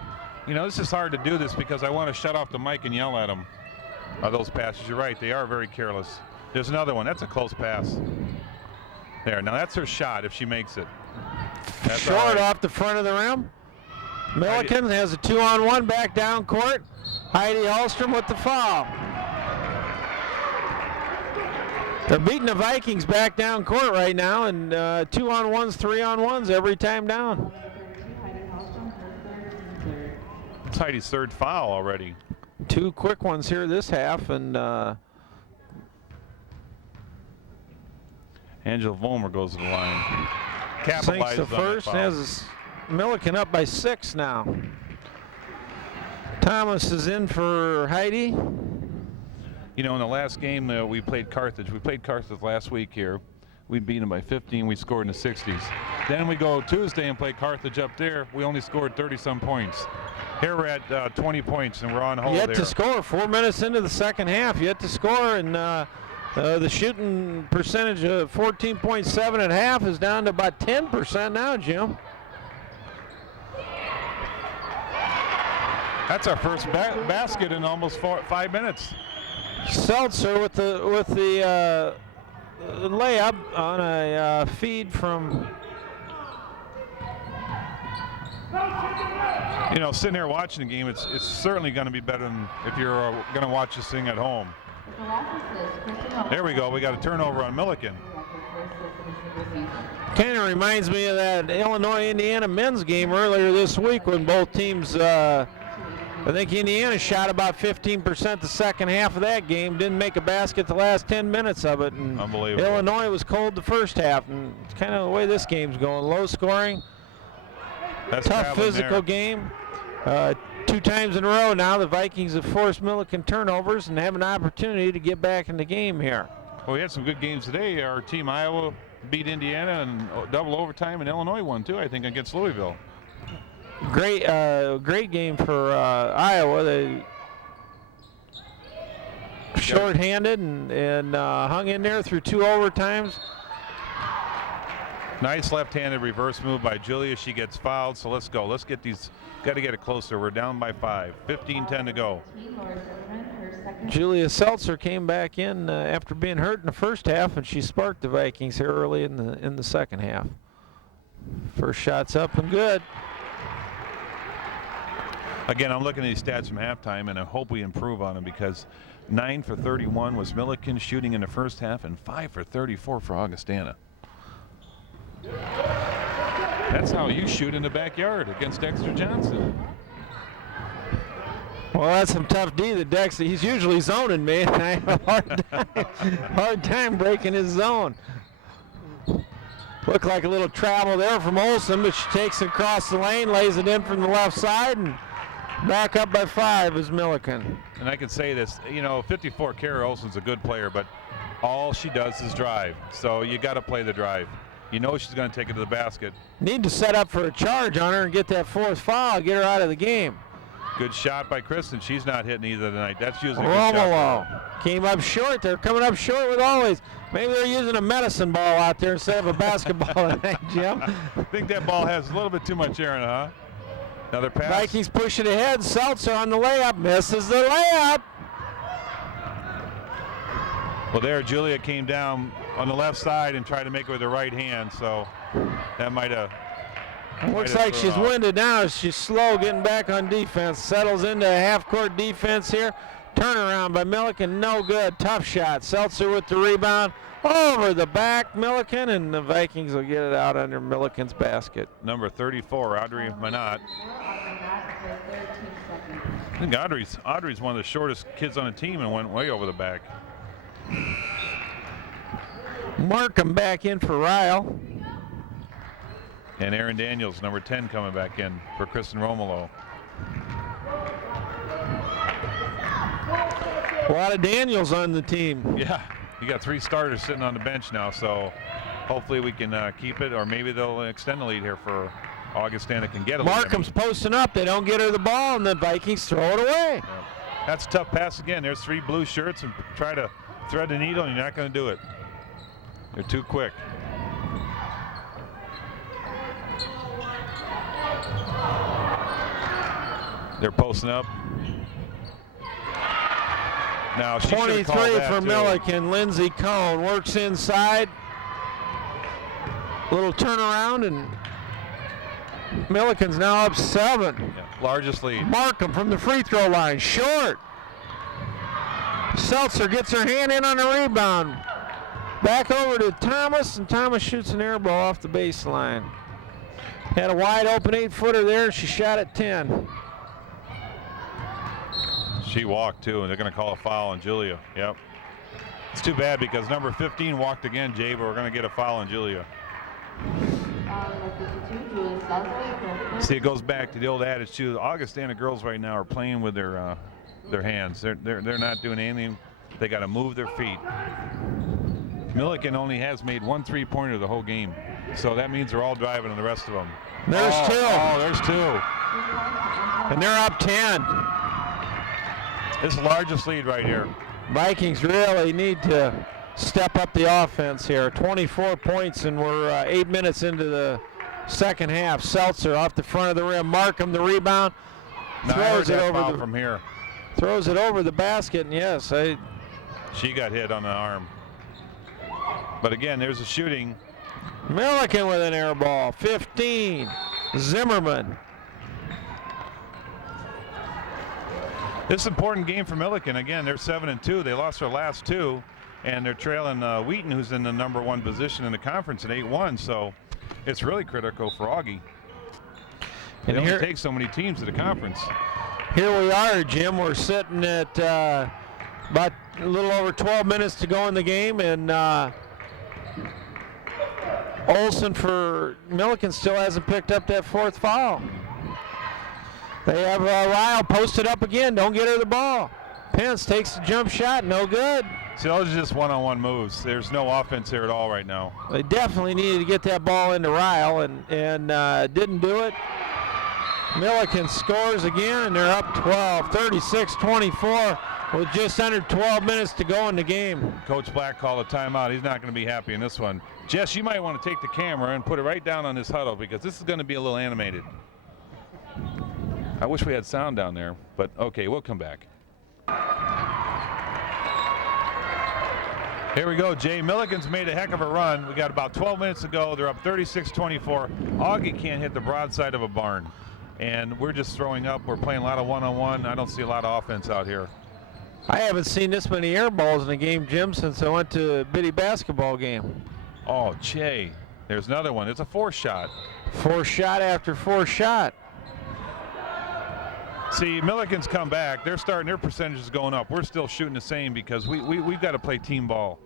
This is hard to do this because I want to shut off the mic and yell at them. Those passes, you're right, they are very careless. There's another one. That's a close pass. There, now that's her shot if she makes it. That's short off the front of the rim. Millikin has a 2-on-1 back down court. Heidi Hallstrom with the foul. They're beating the Vikings back down court right now, and 2-on-1s, 3-on-1s every time down. It's Heidi's third foul already. 2 quick ones here this half, and Angela Volmer goes to the line. Sinks the first, has Millikin up by 6 now. Thomas is in for Heidi. In the last game we played Carthage. We played Carthage last week here. We beat them by 15. We scored in the 60s. Then we go Tuesday and play Carthage up there. We only scored 30-some points. Here we're at 20 points, and we're on hold there. Yet to score. 4 minutes into the second half. Yet to score, and the shooting percentage of 14.7 at half is down to about 10% now, Jim. That's our first basket in almost 5 minutes. Seltzer with the layup on a feed from. Sitting here watching the game, it's certainly going to be better than if you're going to watch this thing at home. There we go. We got a turnover on Millikin. Kind of reminds me of that Illinois-Indiana men's game earlier this week when both teams, I think Indiana shot about 15% the second half of that game, didn't make a basket the last 10 minutes of it. And unbelievable. Illinois was cold the first half, and it's kind of the way this game's going. Low scoring, tough physical game. 2 times in a row now the Vikings have forced Millikin turnovers and have an opportunity to get back in the game here. Well, we had some good games today. Our team Iowa beat Indiana in double overtime, and Illinois won too, I think, against Louisville. Great game for Iowa. They short-handed and hung in there through 2 overtimes. Nice left-handed reverse move by Julia. She gets fouled, so let's go. Let's get these. Got to get it closer. We're down by 5. 15-10 to go. Julia Seltzer came back in after being hurt in the first half, and she sparked the Vikings here early in the second half. First shot's up and good. Again, I'm looking at these stats from halftime, and I hope we improve on them because 9 for 31 was Millikin shooting in the first half, and 5 for 34 for Augustana. That's how you shoot in the backyard against Dexter Johnson. Well, that's some tough D that Dexter. He's usually zoning me, and I have a hard time breaking his zone. Looked like a little travel there from Olsen, but she takes it across the lane, lays it in from the left side, and back up by 5 is Millikin. And I can say this, you know, 54 Kara Olsen's a good player, but all she does is drive. So you got to play the drive. You know she's going to take it to the basket. Need to set up for a charge on her and get that 4th foul, get her out of the game. Good shot by Kristen. She's not hitting either tonight. That's usually a good shot. Romolo came up short. They're coming up short with always. Maybe they're using a medicine ball out there instead of a basketball tonight, Jim. I think that ball has a little bit too much air in it, huh? Another pass. Vikings pushing ahead. Seltzer on the layup. Misses the layup. Well, there Julia came down on the left side and tried to make it with her right hand, so that might have. Looks like she's winded now. She's slow getting back on defense. Settles into a half-court defense here. Turnaround by Millikin, no good. Tough shot. Seltzer with the rebound. Over the back, Millikin, and the Vikings will get it out under Millikin's basket. Number 34, Audrey Manat. I think Audrey's one of the shortest kids on the team and went way over the back. Markham back in for Ryle. And Aaron Daniels, number 10, coming back in for Kristen Romolo. A lot of Daniels on the team. Yeah, you got 3 starters sitting on the bench now, so hopefully we can keep it, or maybe they'll extend the lead here for Augustana can get a lead. Markham's posting up. They don't get her the ball, and the Vikings throw it away. Yeah. That's a tough pass again. There's 3 blue shirts and try to thread the needle, and you're not going to do it. They're too quick. They're posting up. Now 23 for Millikin. Lindsey Cohn works inside. Little turnaround, and Millikin's now up 7. Yeah, largest lead. Markham from the free throw line, short. Seltzer gets her hand in on the rebound. Back over to Thomas, and Thomas shoots an air ball off the baseline. Had a wide open 8-footer there, and she shot at 10. She walked too, and they're going to call a foul on Julia. Yep. It's too bad because number 15 walked again, Jay, but we're going to get a foul on Julia. See, it goes back to the old adage too. The Augustana girls right now are playing with their hands. They're not doing anything. They got to move their feet. Millikin only has made 1 3-pointer the whole game, so that means they're all driving on the rest of them. There's 2. Oh, there's 2. And they're up 10. This is the largest lead right here. Vikings really need to step up the offense here. 24 points, and we're 8 minutes into the second half. Seltzer off the front of the rim. Markham the rebound. Throws it over from here. Throws it over the basket, and yes, she got hit on the arm. But again, there's a shooting. Millikin with an air ball. 15. Zimmerman. This is an important game for Millikin. Again, they're 7-2. They lost their last 2. and they're trailing Wheaton, who's in the #1 position in the conference at 8-1. So it's really critical for Augie. They only take so many teams to the conference. Here we are, Jim. We're sitting at about a little over 12 minutes to go in the game, and Olson for Millikin still hasn't picked up that 4th foul. They have Ryle posted up again. Don't get her the ball. Pence takes the jump shot. No good. See, those are just one-on-one moves. There's no offense here at all right now. They definitely needed to get that ball into Ryle, and didn't do it. Millikin scores again, and they're up 12, 36-24 with just under 12 minutes to go in the game. Coach Black called a timeout. He's not going to be happy in this one. Jess, you might want to take the camera and put it right down on this huddle because this is going to be a little animated. I wish we had sound down there, but okay, we'll come back. Here we go, Jay. Millikin's made a heck of a run. We got about 12 minutes to go. They're up 36-24. Augie can't hit the broadside of a barn. And we're just throwing up. We're playing a lot of one-on-one. I don't see a lot of offense out here. I haven't seen this many air balls in a game, Jim, since I went to a bitty basketball game. Oh, Jay. There's another one. It's a 4-shot. 4-shot after 4-shot. See, Millikin's come back. They're starting their percentages going up. We're still shooting the same because we've got to play team ball.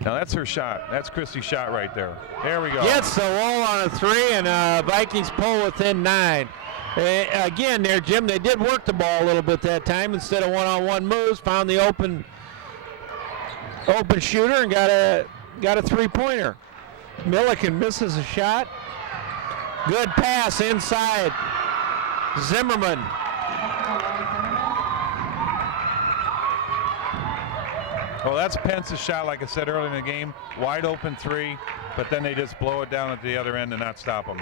Now that's her shot. That's Christie's shot right there. There we go. Gets the roll on a 3, and Vikings pull within 9. Again there, Jim, they did work the ball a little bit that time instead of one-on-one moves. Found the open shooter and got a 3-pointer. Millikin misses a shot. Good pass inside. Zimmerman. Well, that's Pence's shot, like I said earlier in the game. Wide open 3, but then they just blow it down at the other end and not stop them.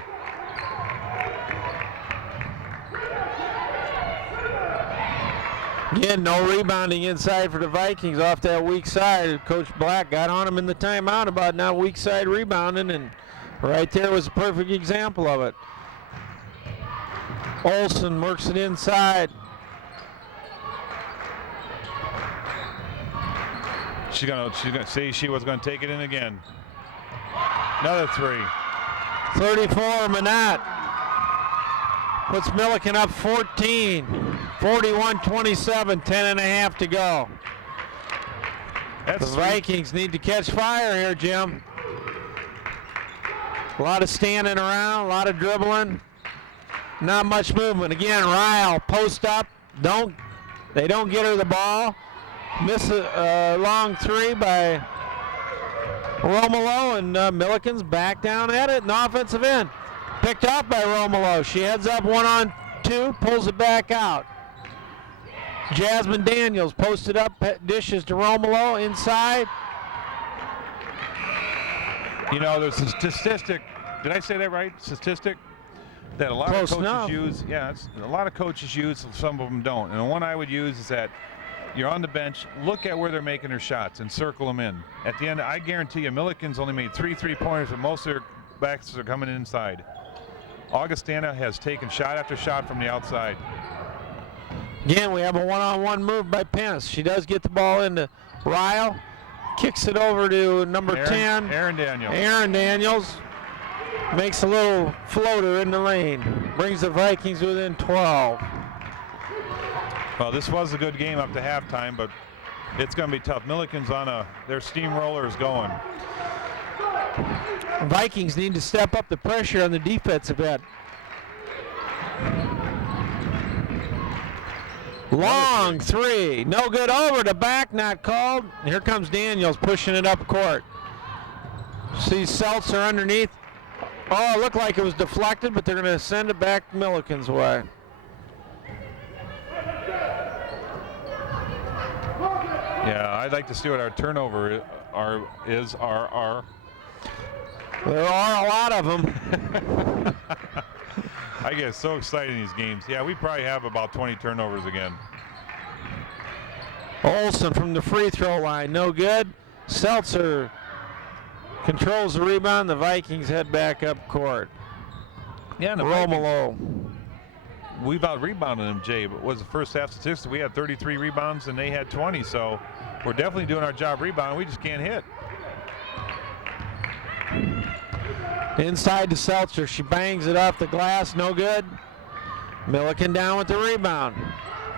Again, no rebounding inside for the Vikings off that weak side. Coach Black got on him in the timeout about not weak side rebounding, and right there was a perfect example of it. Olson works it inside. She's gonna say she was gonna take it in again. Another 3. 34, Manat puts Millikin up 14. 41-27, 10.5 to go. The Vikings need to catch fire here, Jim. A lot of standing around, a lot of dribbling, not much movement. Again, Ryle post up. They don't get her the ball. Miss a long 3 by Romolo, and Millikin's back down at it in the offensive end. Picked up by Romolo. She heads up 1-on-2, pulls it back out. Jasmine Daniels posted up, dishes to Romolo inside. You know, there's a statistic. Did I say that right? Statistic that a lot of coaches use. Yeah, a lot of coaches use. Some of them don't. And the one I would use is that you're on the bench. Look at where they're making their shots and circle them in. At the end, I guarantee you, Millikin's only made 3 3-pointers, but most of their backs are coming inside. Augustana has taken shot after shot from the outside. Again, we have a one-on-one move by Pence. She does get the ball into Ryle. Kicks it over to number 10. Aaron Daniels. Aaron Daniels makes a little floater in the lane. Brings the Vikings within 12. Well, this was a good game up to halftime, but it's going to be tough. Millikin's on their steamroller is going. Vikings need to step up the pressure on the defensive end. Long 3, no good, over the back, not called. Here comes Daniels pushing it up court. See Seltzer underneath. Oh, it looked like it was deflected, but they're going to send it back Millikin's way. Yeah, I'd like to see what our turnover is. There are a lot of them. I get so excited in these games. Yeah, we probably have about 20 turnovers again. Olson from the free throw line, no good. Seltzer controls the rebound. The Vikings head back up court. Yeah, and Romolo. We've out-rebounded them, Jay, but was the first half statistic. We had 33 rebounds and they had 20, so we're definitely doing our job rebounding. We just can't hit. Inside to Seltzer. She bangs it off the glass. No good. Millikin down with the rebound.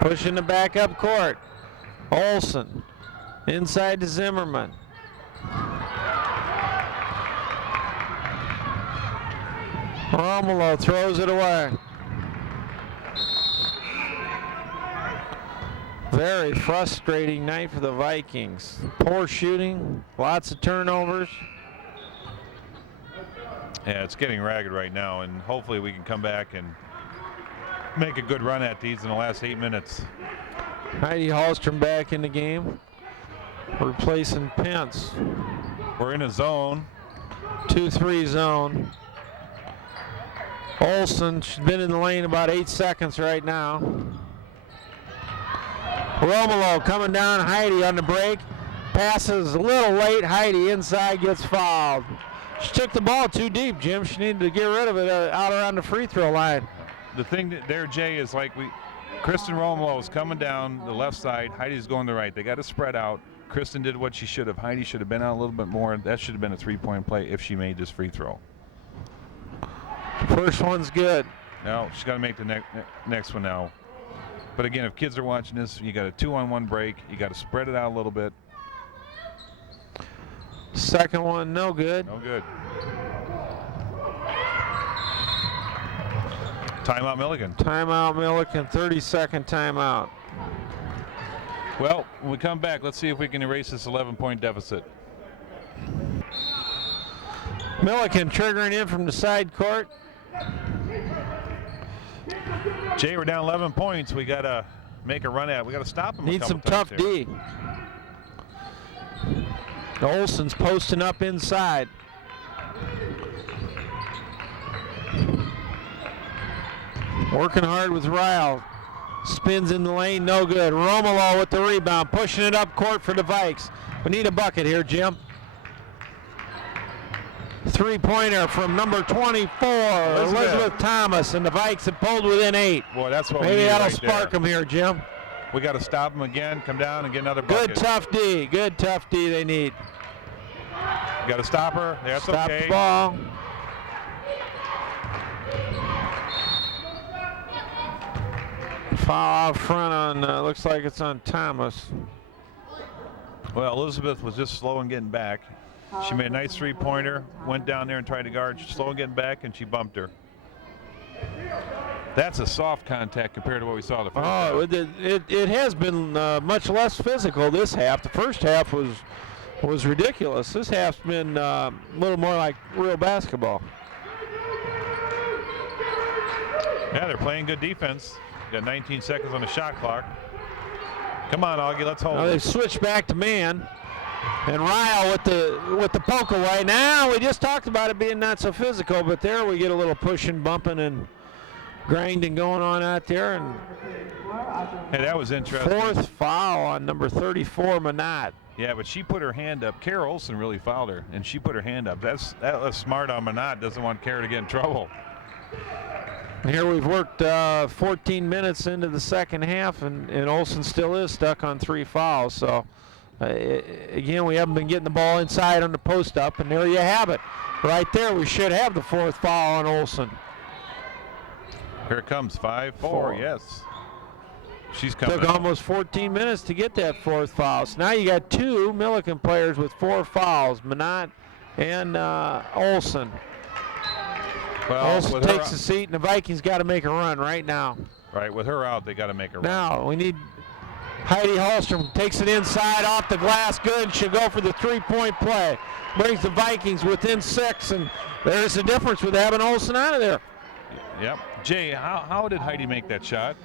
Pushing the back up court. Olsen. Inside to Zimmerman. Romulo throws it away. Very frustrating night for the Vikings. Poor shooting, lots of turnovers. Yeah, it's getting ragged right now, and hopefully we can come back and make a good run at these in the last 8 minutes. Heidi Hallstrom back in the game, replacing Pence. We're in a zone. 2-3 zone. Olsen, she's been in the lane about 8 seconds right now. Romulo coming down, Heidi on the break. Passes a little late, Heidi inside gets fouled. She took the ball too deep, Jim. She needed to get rid of it out around the free throw line. The thing there, Jay, is like Kristen Romulo is coming down the left side. Heidi's going the right. They got to spread out. Kristen did what she should have. Heidi should have been out a little bit more. That should have been a three-point play if she made this free throw. First one's good. No, she's got to make the next one now. But again, if kids are watching this, you got a 2-on-1 break. You got to spread it out a little bit. Second one, no good. No good. Timeout Millikin. Timeout Millikin, 30-second timeout. Well, when we come back, let's see if we can erase this 11-point deficit. Millikin triggering in from the side court. Jay, we're down 11 points. We got to make a run at it. We got to stop them. Need some tough D. Olsen's posting up inside. Working hard with Ryle. Spins in the lane, no good. Romulo with the rebound, pushing it up court for the Vikes. We need a bucket here, Jim. Three-pointer from number 24, Elizabeth Thomas, and the Vikes have pulled within 8. Boy, that's what maybe we need that'll right spark them here, Jim. We got to stop them again, come down and get another bucket. Good tough D. Good tough D they need. Got to stop her. That's Stop okay. the ball. Foul out front on, looks like it's on Thomas. Well, Elizabeth was just slow in getting back. She made a nice three-pointer, went down there and tried to guard. She's slow in getting back, and she bumped her. That's a soft contact compared to what we saw the first half. Oh, it has been much less physical this half. The first half was ridiculous. This half's been a little more like real basketball. Yeah, they're playing good defense. Got 19 seconds on the shot clock. Come on, Augie, let's hold Now it. they've switched back to man. And Ryle with the poke away. Now we just talked about it being not so physical, but there we get a little pushing, bumping, and grinding going on out there. And Hey, that was interesting. fourth foul on number 34, Manat. Yeah, but she put her hand up. Kara Olsen really fouled her, and she put her hand up. That was smart on Manat. Doesn't want Kara to get in trouble. Here we've worked 14 minutes into the second half, and Olsen still is stuck on 3 fouls. So, again, we haven't been getting the ball inside on the post-up, and there you have it. Right there, we should have the 4th foul on Olsen. Here it comes, 5-4, yes. She's coming. Took almost 14 minutes to get that 4th foul. So now you got 2 Millikin players with 4 fouls, Manat and Olsen. Well, Olsen takes the seat, and the Vikings got to make a run right now. Right, with her out, they got to make a run. Now we need Heidi Hallstrom, takes it inside off the glass, good. She'll go for the 3-point play. Brings the Vikings within 6, and there's the difference with having Olsen out of there. Yep. Jay, how did Heidi make that shot?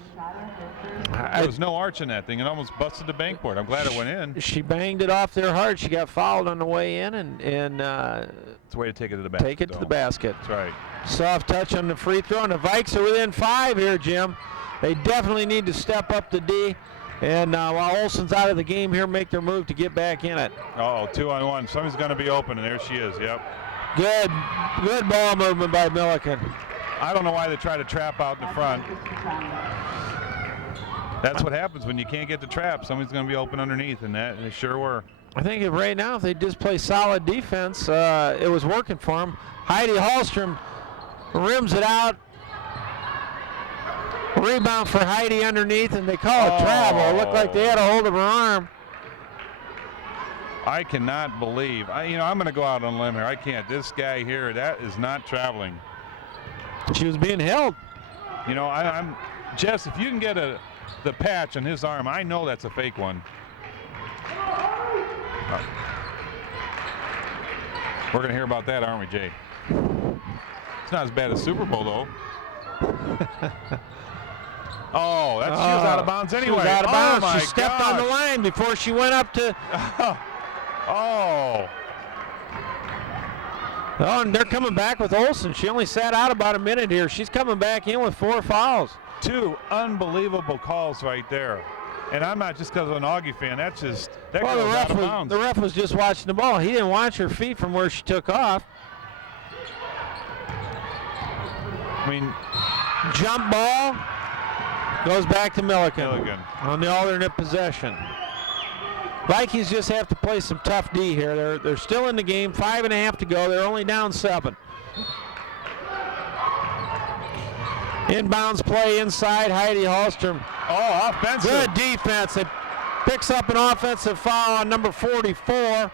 There was no arch in that thing. It almost busted the bankboard. I'm glad it went in. She banged it off there hard. She got fouled on the way in, and It's a way to take it to the basket. take it to the basket. That's right. Soft touch on the free throw, and the Vikes are within 5 here, Jim. They definitely need to step up the D, and while Olsen's out of the game here, make their move to get back in it. Oh, 2-on-1. Somebody's going to be open, and there she is. Yep. Good ball movement by Millikin. I don't know why they try to trap out in the front. That's what happens when you can't get the trap. Somebody's going to be open underneath, and they sure were. I think right now, if they just play solid defense, it was working for them. Heidi Hallstrom rims it out. Rebound for Heidi underneath, and they call it travel. It looked like they had a hold of her arm. I cannot believe. I'm going to go out on a limb here. I can't. This guy here, that is not traveling. She was being held. I'm Jess, if you can get the patch on his arm, I know that's a fake one. We're going to hear about that, aren't we, Jay? It's not as bad as Super Bowl, though. She was out of bounds anyway. She was out of bounds. My she stepped gosh. on the line before she went up to. Oh, and they're coming back with Olsen. She only sat out about a minute here. She's coming back in with 4 fouls. 2 unbelievable calls right there. And I'm not just because of an Augie fan. That Well, goes out of bounds. the ref was just watching the ball. He didn't watch her feet from where she took off. I mean, Jump ball goes back to Millikin. Millikin. On the alternate possession. Vikings just have to play some tough D here. They're still in the game. 5.5 to go. They're only down 7. Inbounds play inside. Heidi Hallstrom. Oh, offensive. Good defense. It picks up an offensive foul on number 44,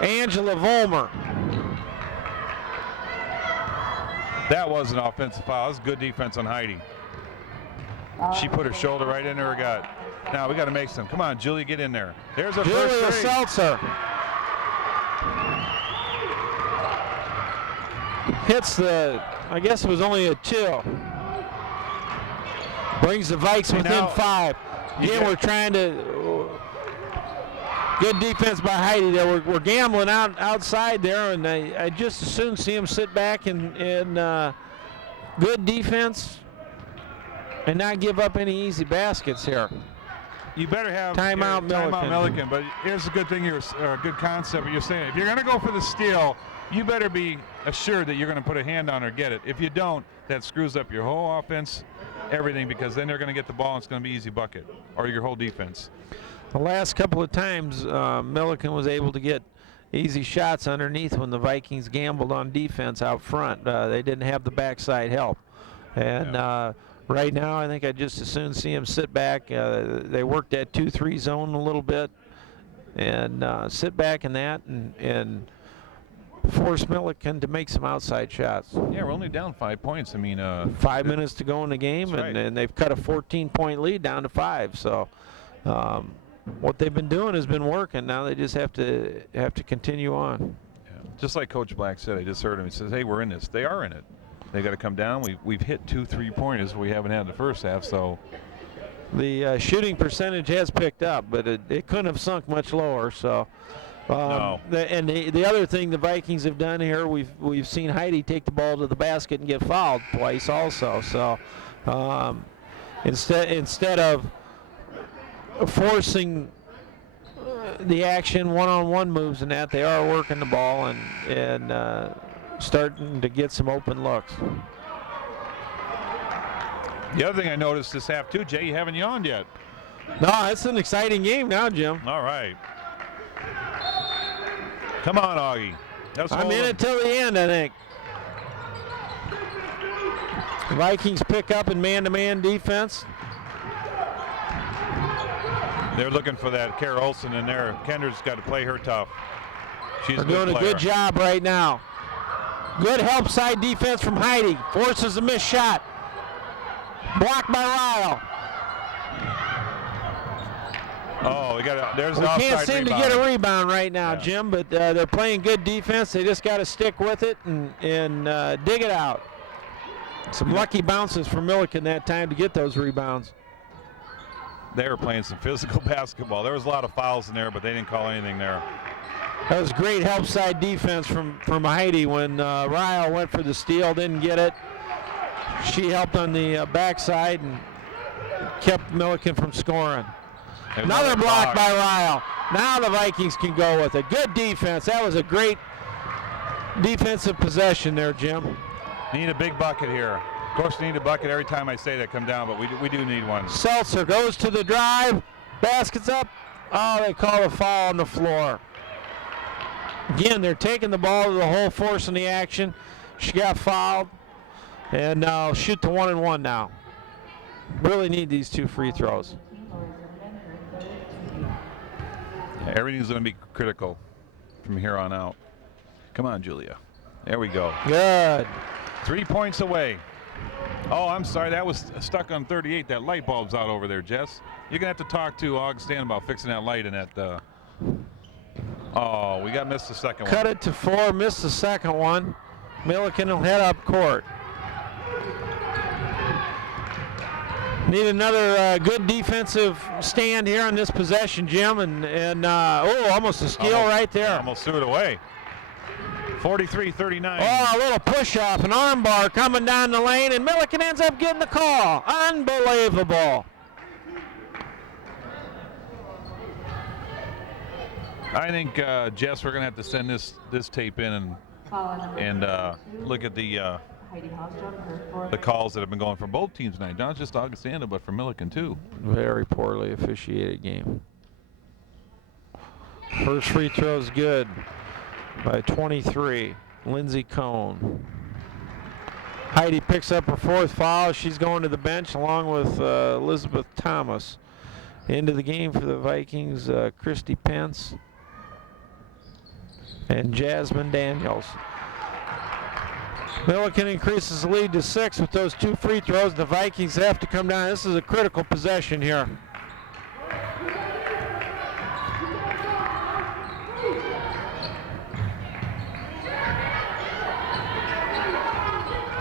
Angela Vollmer. That was an offensive foul. That was good defense on Heidi. She put her shoulder right into her gut. Now we got to make some. Come on, Julia, get in there. There's a Julia first three. Seltzer hits I guess it was only a 2. Brings the Vikes within now, 5. Again, we're trying to. Good defense by Heidi there. We're gambling outside there, and I just as soon see him sit back and good defense and not give up any easy baskets here. You better have timeout Millikin. But here's a good thing here, or a good concept. You're saying if you're going to go for the steal, you better be assured that you're going to put a hand on or get it. If you don't, that screws up your whole offense, everything, because then they're going to get the ball and it's going to be easy bucket, or your whole defense. The last couple of times, Millikin was able to get easy shots underneath when the Vikings gambled on defense out front. They didn't have the backside help. And right now, I think I'd just as soon see him sit back. They worked that 2-3 zone a little bit and sit back in that and force Millikin to make some outside shots. Yeah, we're only down 5 points. I mean, 5 minutes to go in the game, right. and they've cut a 14-point lead down to 5. So what they've been doing has been working. Now they just have to continue on. Yeah. Just like Coach Black said, I just heard him. He says, "Hey, we're in this." They are in it. They got to come down. We've hit 2 3-pointers we haven't had in the first half. So the shooting percentage has picked up, but it couldn't have sunk much lower. So. No. The other thing the Vikings have done here, we've seen Heidi take the ball to the basket and get fouled twice also. So instead of forcing the action, one-on-one moves and that, they are working the ball and starting to get some open looks. The other thing I noticed this half too, Jay, you haven't yawned yet. No, it's an exciting game now, Jim. All right. Come on, Augie. I'm in it till the end, I think. The Vikings pick up in man-to-man defense. They're looking for that Kara Olsen in there. Kendra's got to play her tough. She's doing a good job right now. Good help side defense from Heidi. Forces a missed shot. Blocked by Ryle. Oh, there's an offside rebound. We can't seem to get a rebound right now, Jim, but they're playing good defense. They just got to stick with it and dig it out. Some lucky bounces for Millikin that time to get those rebounds. They were playing some physical basketball. There was a lot of fouls in there, but they didn't call anything there. That was great help side defense from Heidi when Ryle went for the steal, didn't get it. She helped on the backside and kept Millikin from scoring. Another block by Ryle. Now the Vikings can go with it. Good defense. That was a great defensive possession there, Jim. Need a big bucket here. course, we need a bucket every time I say that come down, but we do need one. Seltzer goes to the drive. Basket's up. Oh, they call a foul on the floor. Again, they're taking the ball to the hole, forcing the action. She got fouled. And now shoot the 1-and-1 now. Really need these 2 free throws. Yeah, everything's going to be critical from here on out. Come on, Julia. There we go. Good. 3 points away. Oh, I'm sorry. That was stuck on 38. That light bulb's out over there, Jess. You're going to have to talk to Augustana about fixing that light in that. Oh, we got missed the second one. Cut it to 4, missed the second one. Millikin will head up court. Need another good defensive stand here on this possession, Jim. And almost a steal right there. Almost threw it away. 43-39. Oh, a little push-off, an arm bar coming down the lane, and Millikin ends up getting the call. Unbelievable. I think, Jess, we're going to have to send this tape in and look at the calls that have been going for both teams tonight. Not just Augustana, but for Millikin, too. Very poorly officiated game. First free throw is good by 23. Lindsey Cohn. Heidi picks up her 4th foul. She's going to the bench along with Elizabeth Thomas. Into the game for the Vikings, Christy Pence and Jasmine Daniels. Millikin increases the lead to 6 with those 2 free throws. The Vikings have to come down. This is a critical possession here.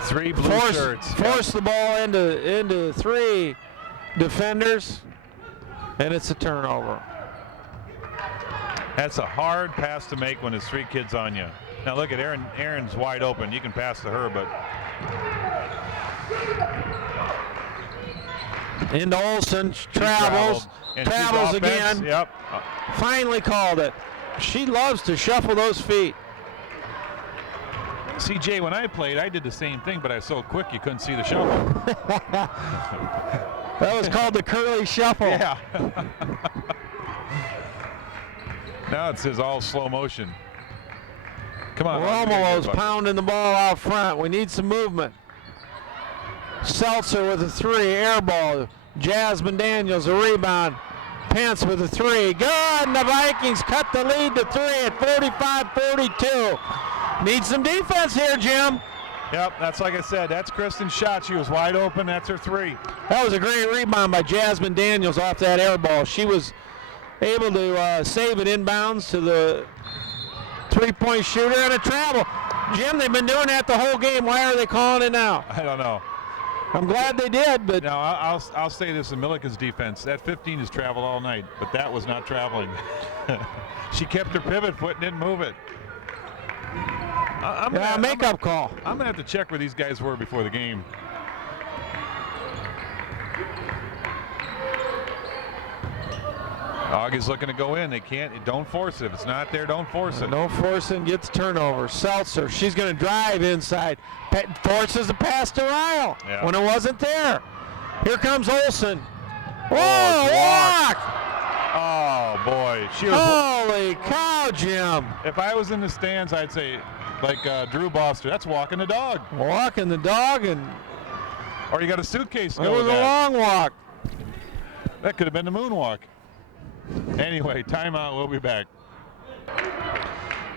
Three blue shirts. Force the ball into 3 defenders, and it's a turnover. That's a hard pass to make when there's 3 kids on you. Now look at Aaron. Aaron's wide open. You can pass to her, but into Olsen, travels again. Yep. Finally called it. She loves to shuffle those feet. CJ, when I played, I did the same thing, but I was so quick you couldn't see the shuffle. That was called the curly shuffle. Yeah. Now it says all slow motion. Come on. Romolo's pounding the ball out front. We need some movement. Seltzer with a 3, air ball. Jasmine Daniels a rebound. Pence with a 3. Good, and the Vikings cut the lead to 3 at 45-42. Need some defense here, Jim. Yep, that's like I said. That's Kristen's shot. She was wide open. That's her 3. That was a great rebound by Jasmine Daniels off that air ball. She was able to save it inbounds to the 3-point shooter and a travel. Jim, they've been doing that the whole game. Why are they calling it now? I don't know. I'm glad they did, but now I'll say this in Millikin's defense. That 15 has traveled all night, but that was not traveling. She kept her pivot foot and didn't move it. Makeup call. I'm gonna have to check where these guys were before the game. Augie's looking to go in. They can't. Don't force it. If it's not there, don't force it. No forcing, gets turnover. Seltzer, she's going to drive inside. Forces the pass to Ryle when it wasn't there. Here comes Olsen. Whoa, walk! Oh, boy. Holy cow, Jim. If I was in the stands, I'd say, like Drew Boster, that's walking the dog. Walking the dog, and or you got a suitcase to go it was with a that. long walk. That could have been the moonwalk. Anyway, timeout. We'll be back.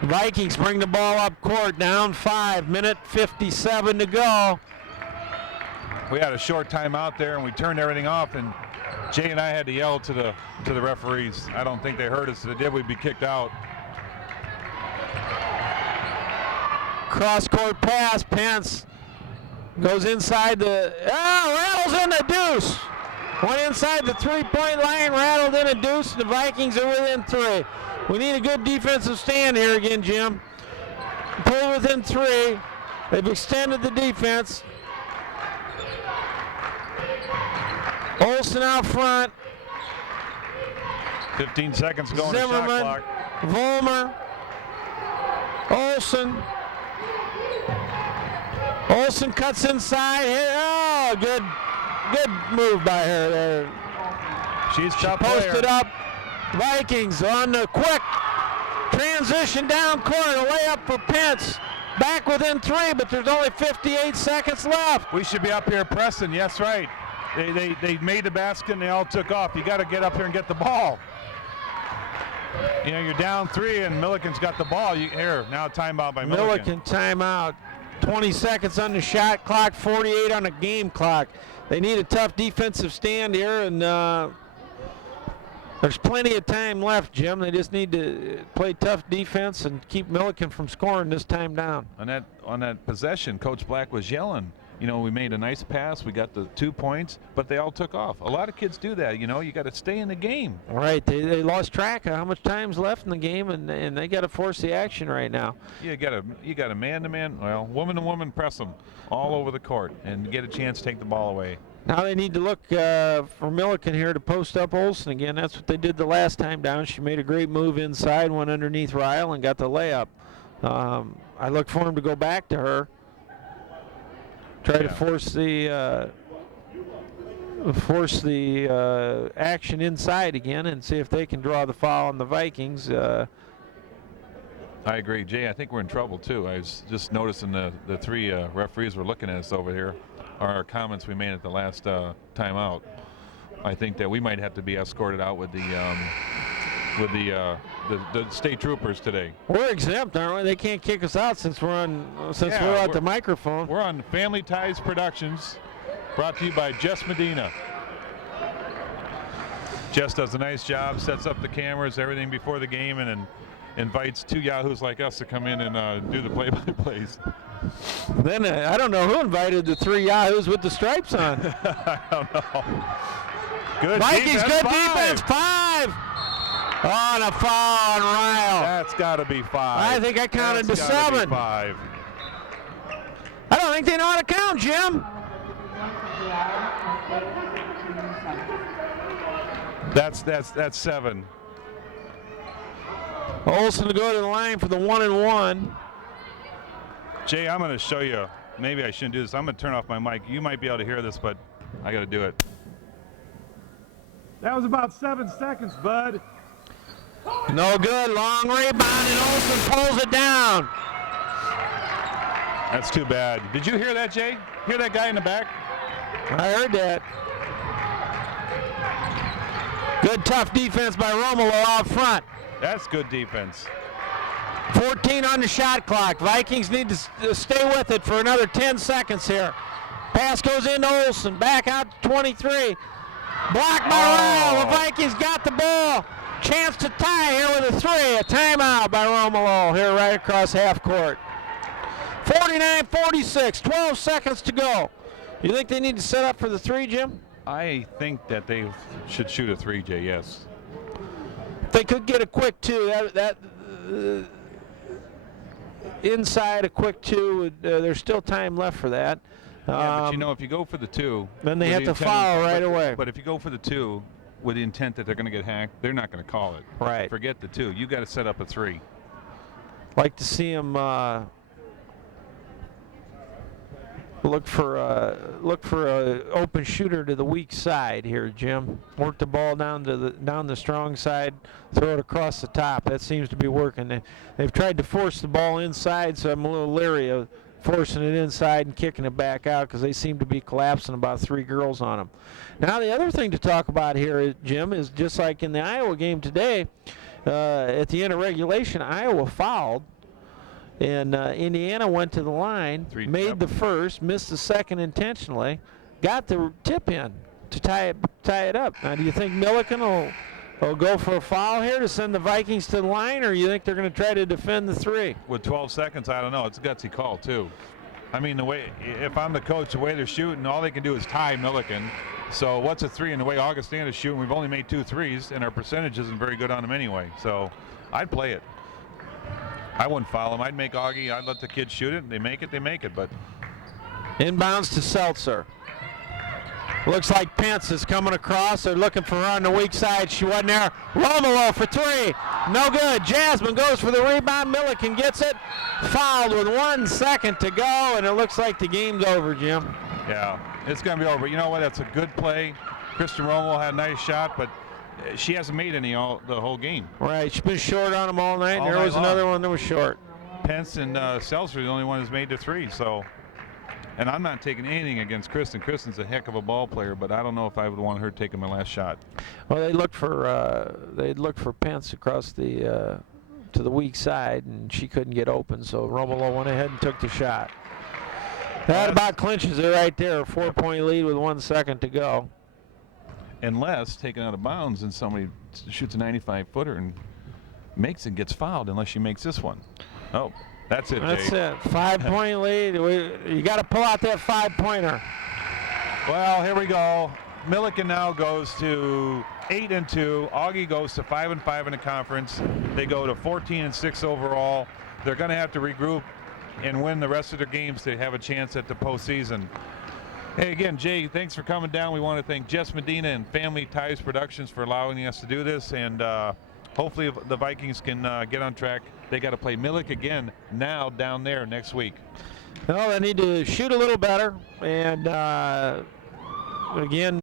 Vikings bring the ball up court, down 5, minute 57 to go. We had a short timeout there, and we turned everything off, and Jay and I had to yell to the referees. I don't think they heard us. If they did, we'd be kicked out. Cross-court pass. Pence goes inside rattles in the deuce. Went inside the 3-point line, rattled in a deuce. The Vikings are within 3. We need a good defensive stand here again, Jim. Pull within 3. They've extended the defense. Olsen out front. 15 seconds going Zimmerman, to shot clock. Vollmer, Olsen. Olsen cuts inside here. Oh, good move by her there. She's tough Posted player. up. Vikings on the quick transition down court. A layup for Pence. Back within 3, but there's only 58 seconds left. We should be up here pressing. Yes, right. They made the basket and they all took off. You got to get up here and get the ball. You know, you're down 3 and Millikin's got the ball. Here, now timeout by Millikin. Millikin timeout. 20 seconds on the shot clock, 48 on the game clock. They need a tough defensive stand here, and there's plenty of time left, Jim. They just need to play tough defense and keep Millikin from scoring this time down. On that possession, Coach Black was yelling. You know, we made a nice pass. We got the 2 points, but they all took off. A lot of kids do that. You know, you got to stay in the game. All right, they lost track of how much time's left in the game, and they got to force the action right now. You got a man-to-man, well, woman-to-woman press them all over the court and get a chance to take the ball away. Now they need to look for Millikin here to post up Olsen again. That's what they did the last time down. She made a great move inside, went underneath Ryle, and got the layup. I look for him to go back to her. Try to force the action inside again and see if they can draw the foul on the Vikings. I agree, Jay. I think we're in trouble too. I was just noticing the 3 referees were looking at us over here. Our comments we made at the last timeout. I think that we might have to be escorted out with the state troopers today. We're exempt, aren't we? They can't kick us out since we're at the microphone. We're on Family Ties Productions, brought to you by Jess Medina. Jess does a nice job, sets up the cameras, everything before the game, and invites 2 yahoos like us to come in and do the play-by-plays. Then I don't know who invited the 3 yahoos with the stripes on. I don't know. Good Vikings, defense, good defense, 5. On a foul on Ryle. That's got to be 5. I think I counted to That's gotta 7. Be 5. I don't think they know how to count, Jim. That's 7. Olsen to go to the line for the 1-and-1. Jay, I'm going to show you. Maybe I shouldn't do this. I'm going to turn off my mic. You might be able to hear this, but I got to do it. That was about 7 seconds, bud. No good. Long rebound, and Olsen pulls it down. That's too bad. Did you hear that, Jay? Hear that guy in the back? I heard that. Good tough defense by Romolo out front. That's good defense. 14 on the shot clock. Vikings need to stay with it for another 10 seconds here. Pass goes into Olsen. Back out to 23. Blocked by Ryle. The Vikings got the ball. Chance to tie here with a 3. A timeout by Romolo here right across half court. 49-46. 12 seconds to go. You think they need to set up for the 3, Jim? I think that they should shoot a 3, Jay, yes. If they could get a quick 2, inside a quick 2, there's still time left for that. Yeah, but you know, if you go for the 2, then they have to intent foul right away. But if you go for the 2 with the intent that they're going to get hacked, they're not going to call it. Right. Forget the 2. You got to set up a 3. Like to see them look for a open shooter to the weak side here, Jim. Work the ball down the strong side, throw it across the top. That seems to be working. They've tried to force the ball inside, so I'm a little leery of forcing it inside and kicking it back out because they seem to be collapsing about 3 girls on them. Now the other thing to talk about here, Jim, is just like in the Iowa game today, at the end of regulation, Iowa fouled. And Indiana went to the line, made the first, missed the second intentionally, got the tip in to tie it up. Now, do you think Millikin will go for a foul here to send the Vikings to the line, or you think they're going to try to defend the 3? With 12 seconds, I don't know. It's a gutsy call, too. I mean, if I'm the coach, the way they're shooting, all they can do is tie Millikin. So what's a 3? And the way Augustana is shooting, we've only made 2 threes, and our percentage isn't very good on them anyway. So I'd play it. I wouldn't foul him. I'd make Augie. I'd let the kids shoot it. They make it, but. Inbounds to Seltzer. Looks like Pence is coming across. They're looking for her on the weak side. She wasn't there. Romolo for 3. No good. Jasmine goes for the rebound. Millikin gets it. Fouled with 1 second to go, and it looks like the game's over, Jim. Yeah. It's going to be over. You know what? That's a good play. Kristen Romo had a nice shot, but she hasn't made any the whole game. Right. She's been short on them all night. All There night was long. another one that was short. Pence and Seltzer are the only one who's made the 3. So, and I'm not taking anything against Kristen. Kristen's a heck of a ball player, but I don't know if I would want her taking my last shot. Well, they looked for Pence across the to the weak side, and she couldn't get open. So Romulo went ahead and took the shot. That about clinches it right there. 4-point lead with 1 second to go. Unless taken out of bounds and somebody shoots a 95-footer and makes it, gets fouled, unless she makes this one. Oh, that's it, That's Jay. it. 5-point lead. You got to pull out that 5-pointer. Well, here we go. Millikin now goes to 8-2. Augie goes to 5-5 in the conference. They go to 14-6 overall. They're going to have to regroup and win the rest of their games to have a chance at the postseason. Hey, again, Jay, thanks for coming down. We want to thank Jess Medina and Family Ties Productions for allowing us to do this, and hopefully the Vikings can get on track. They got to play Millikin again now down there next week. Well, they need to shoot a little better, and again,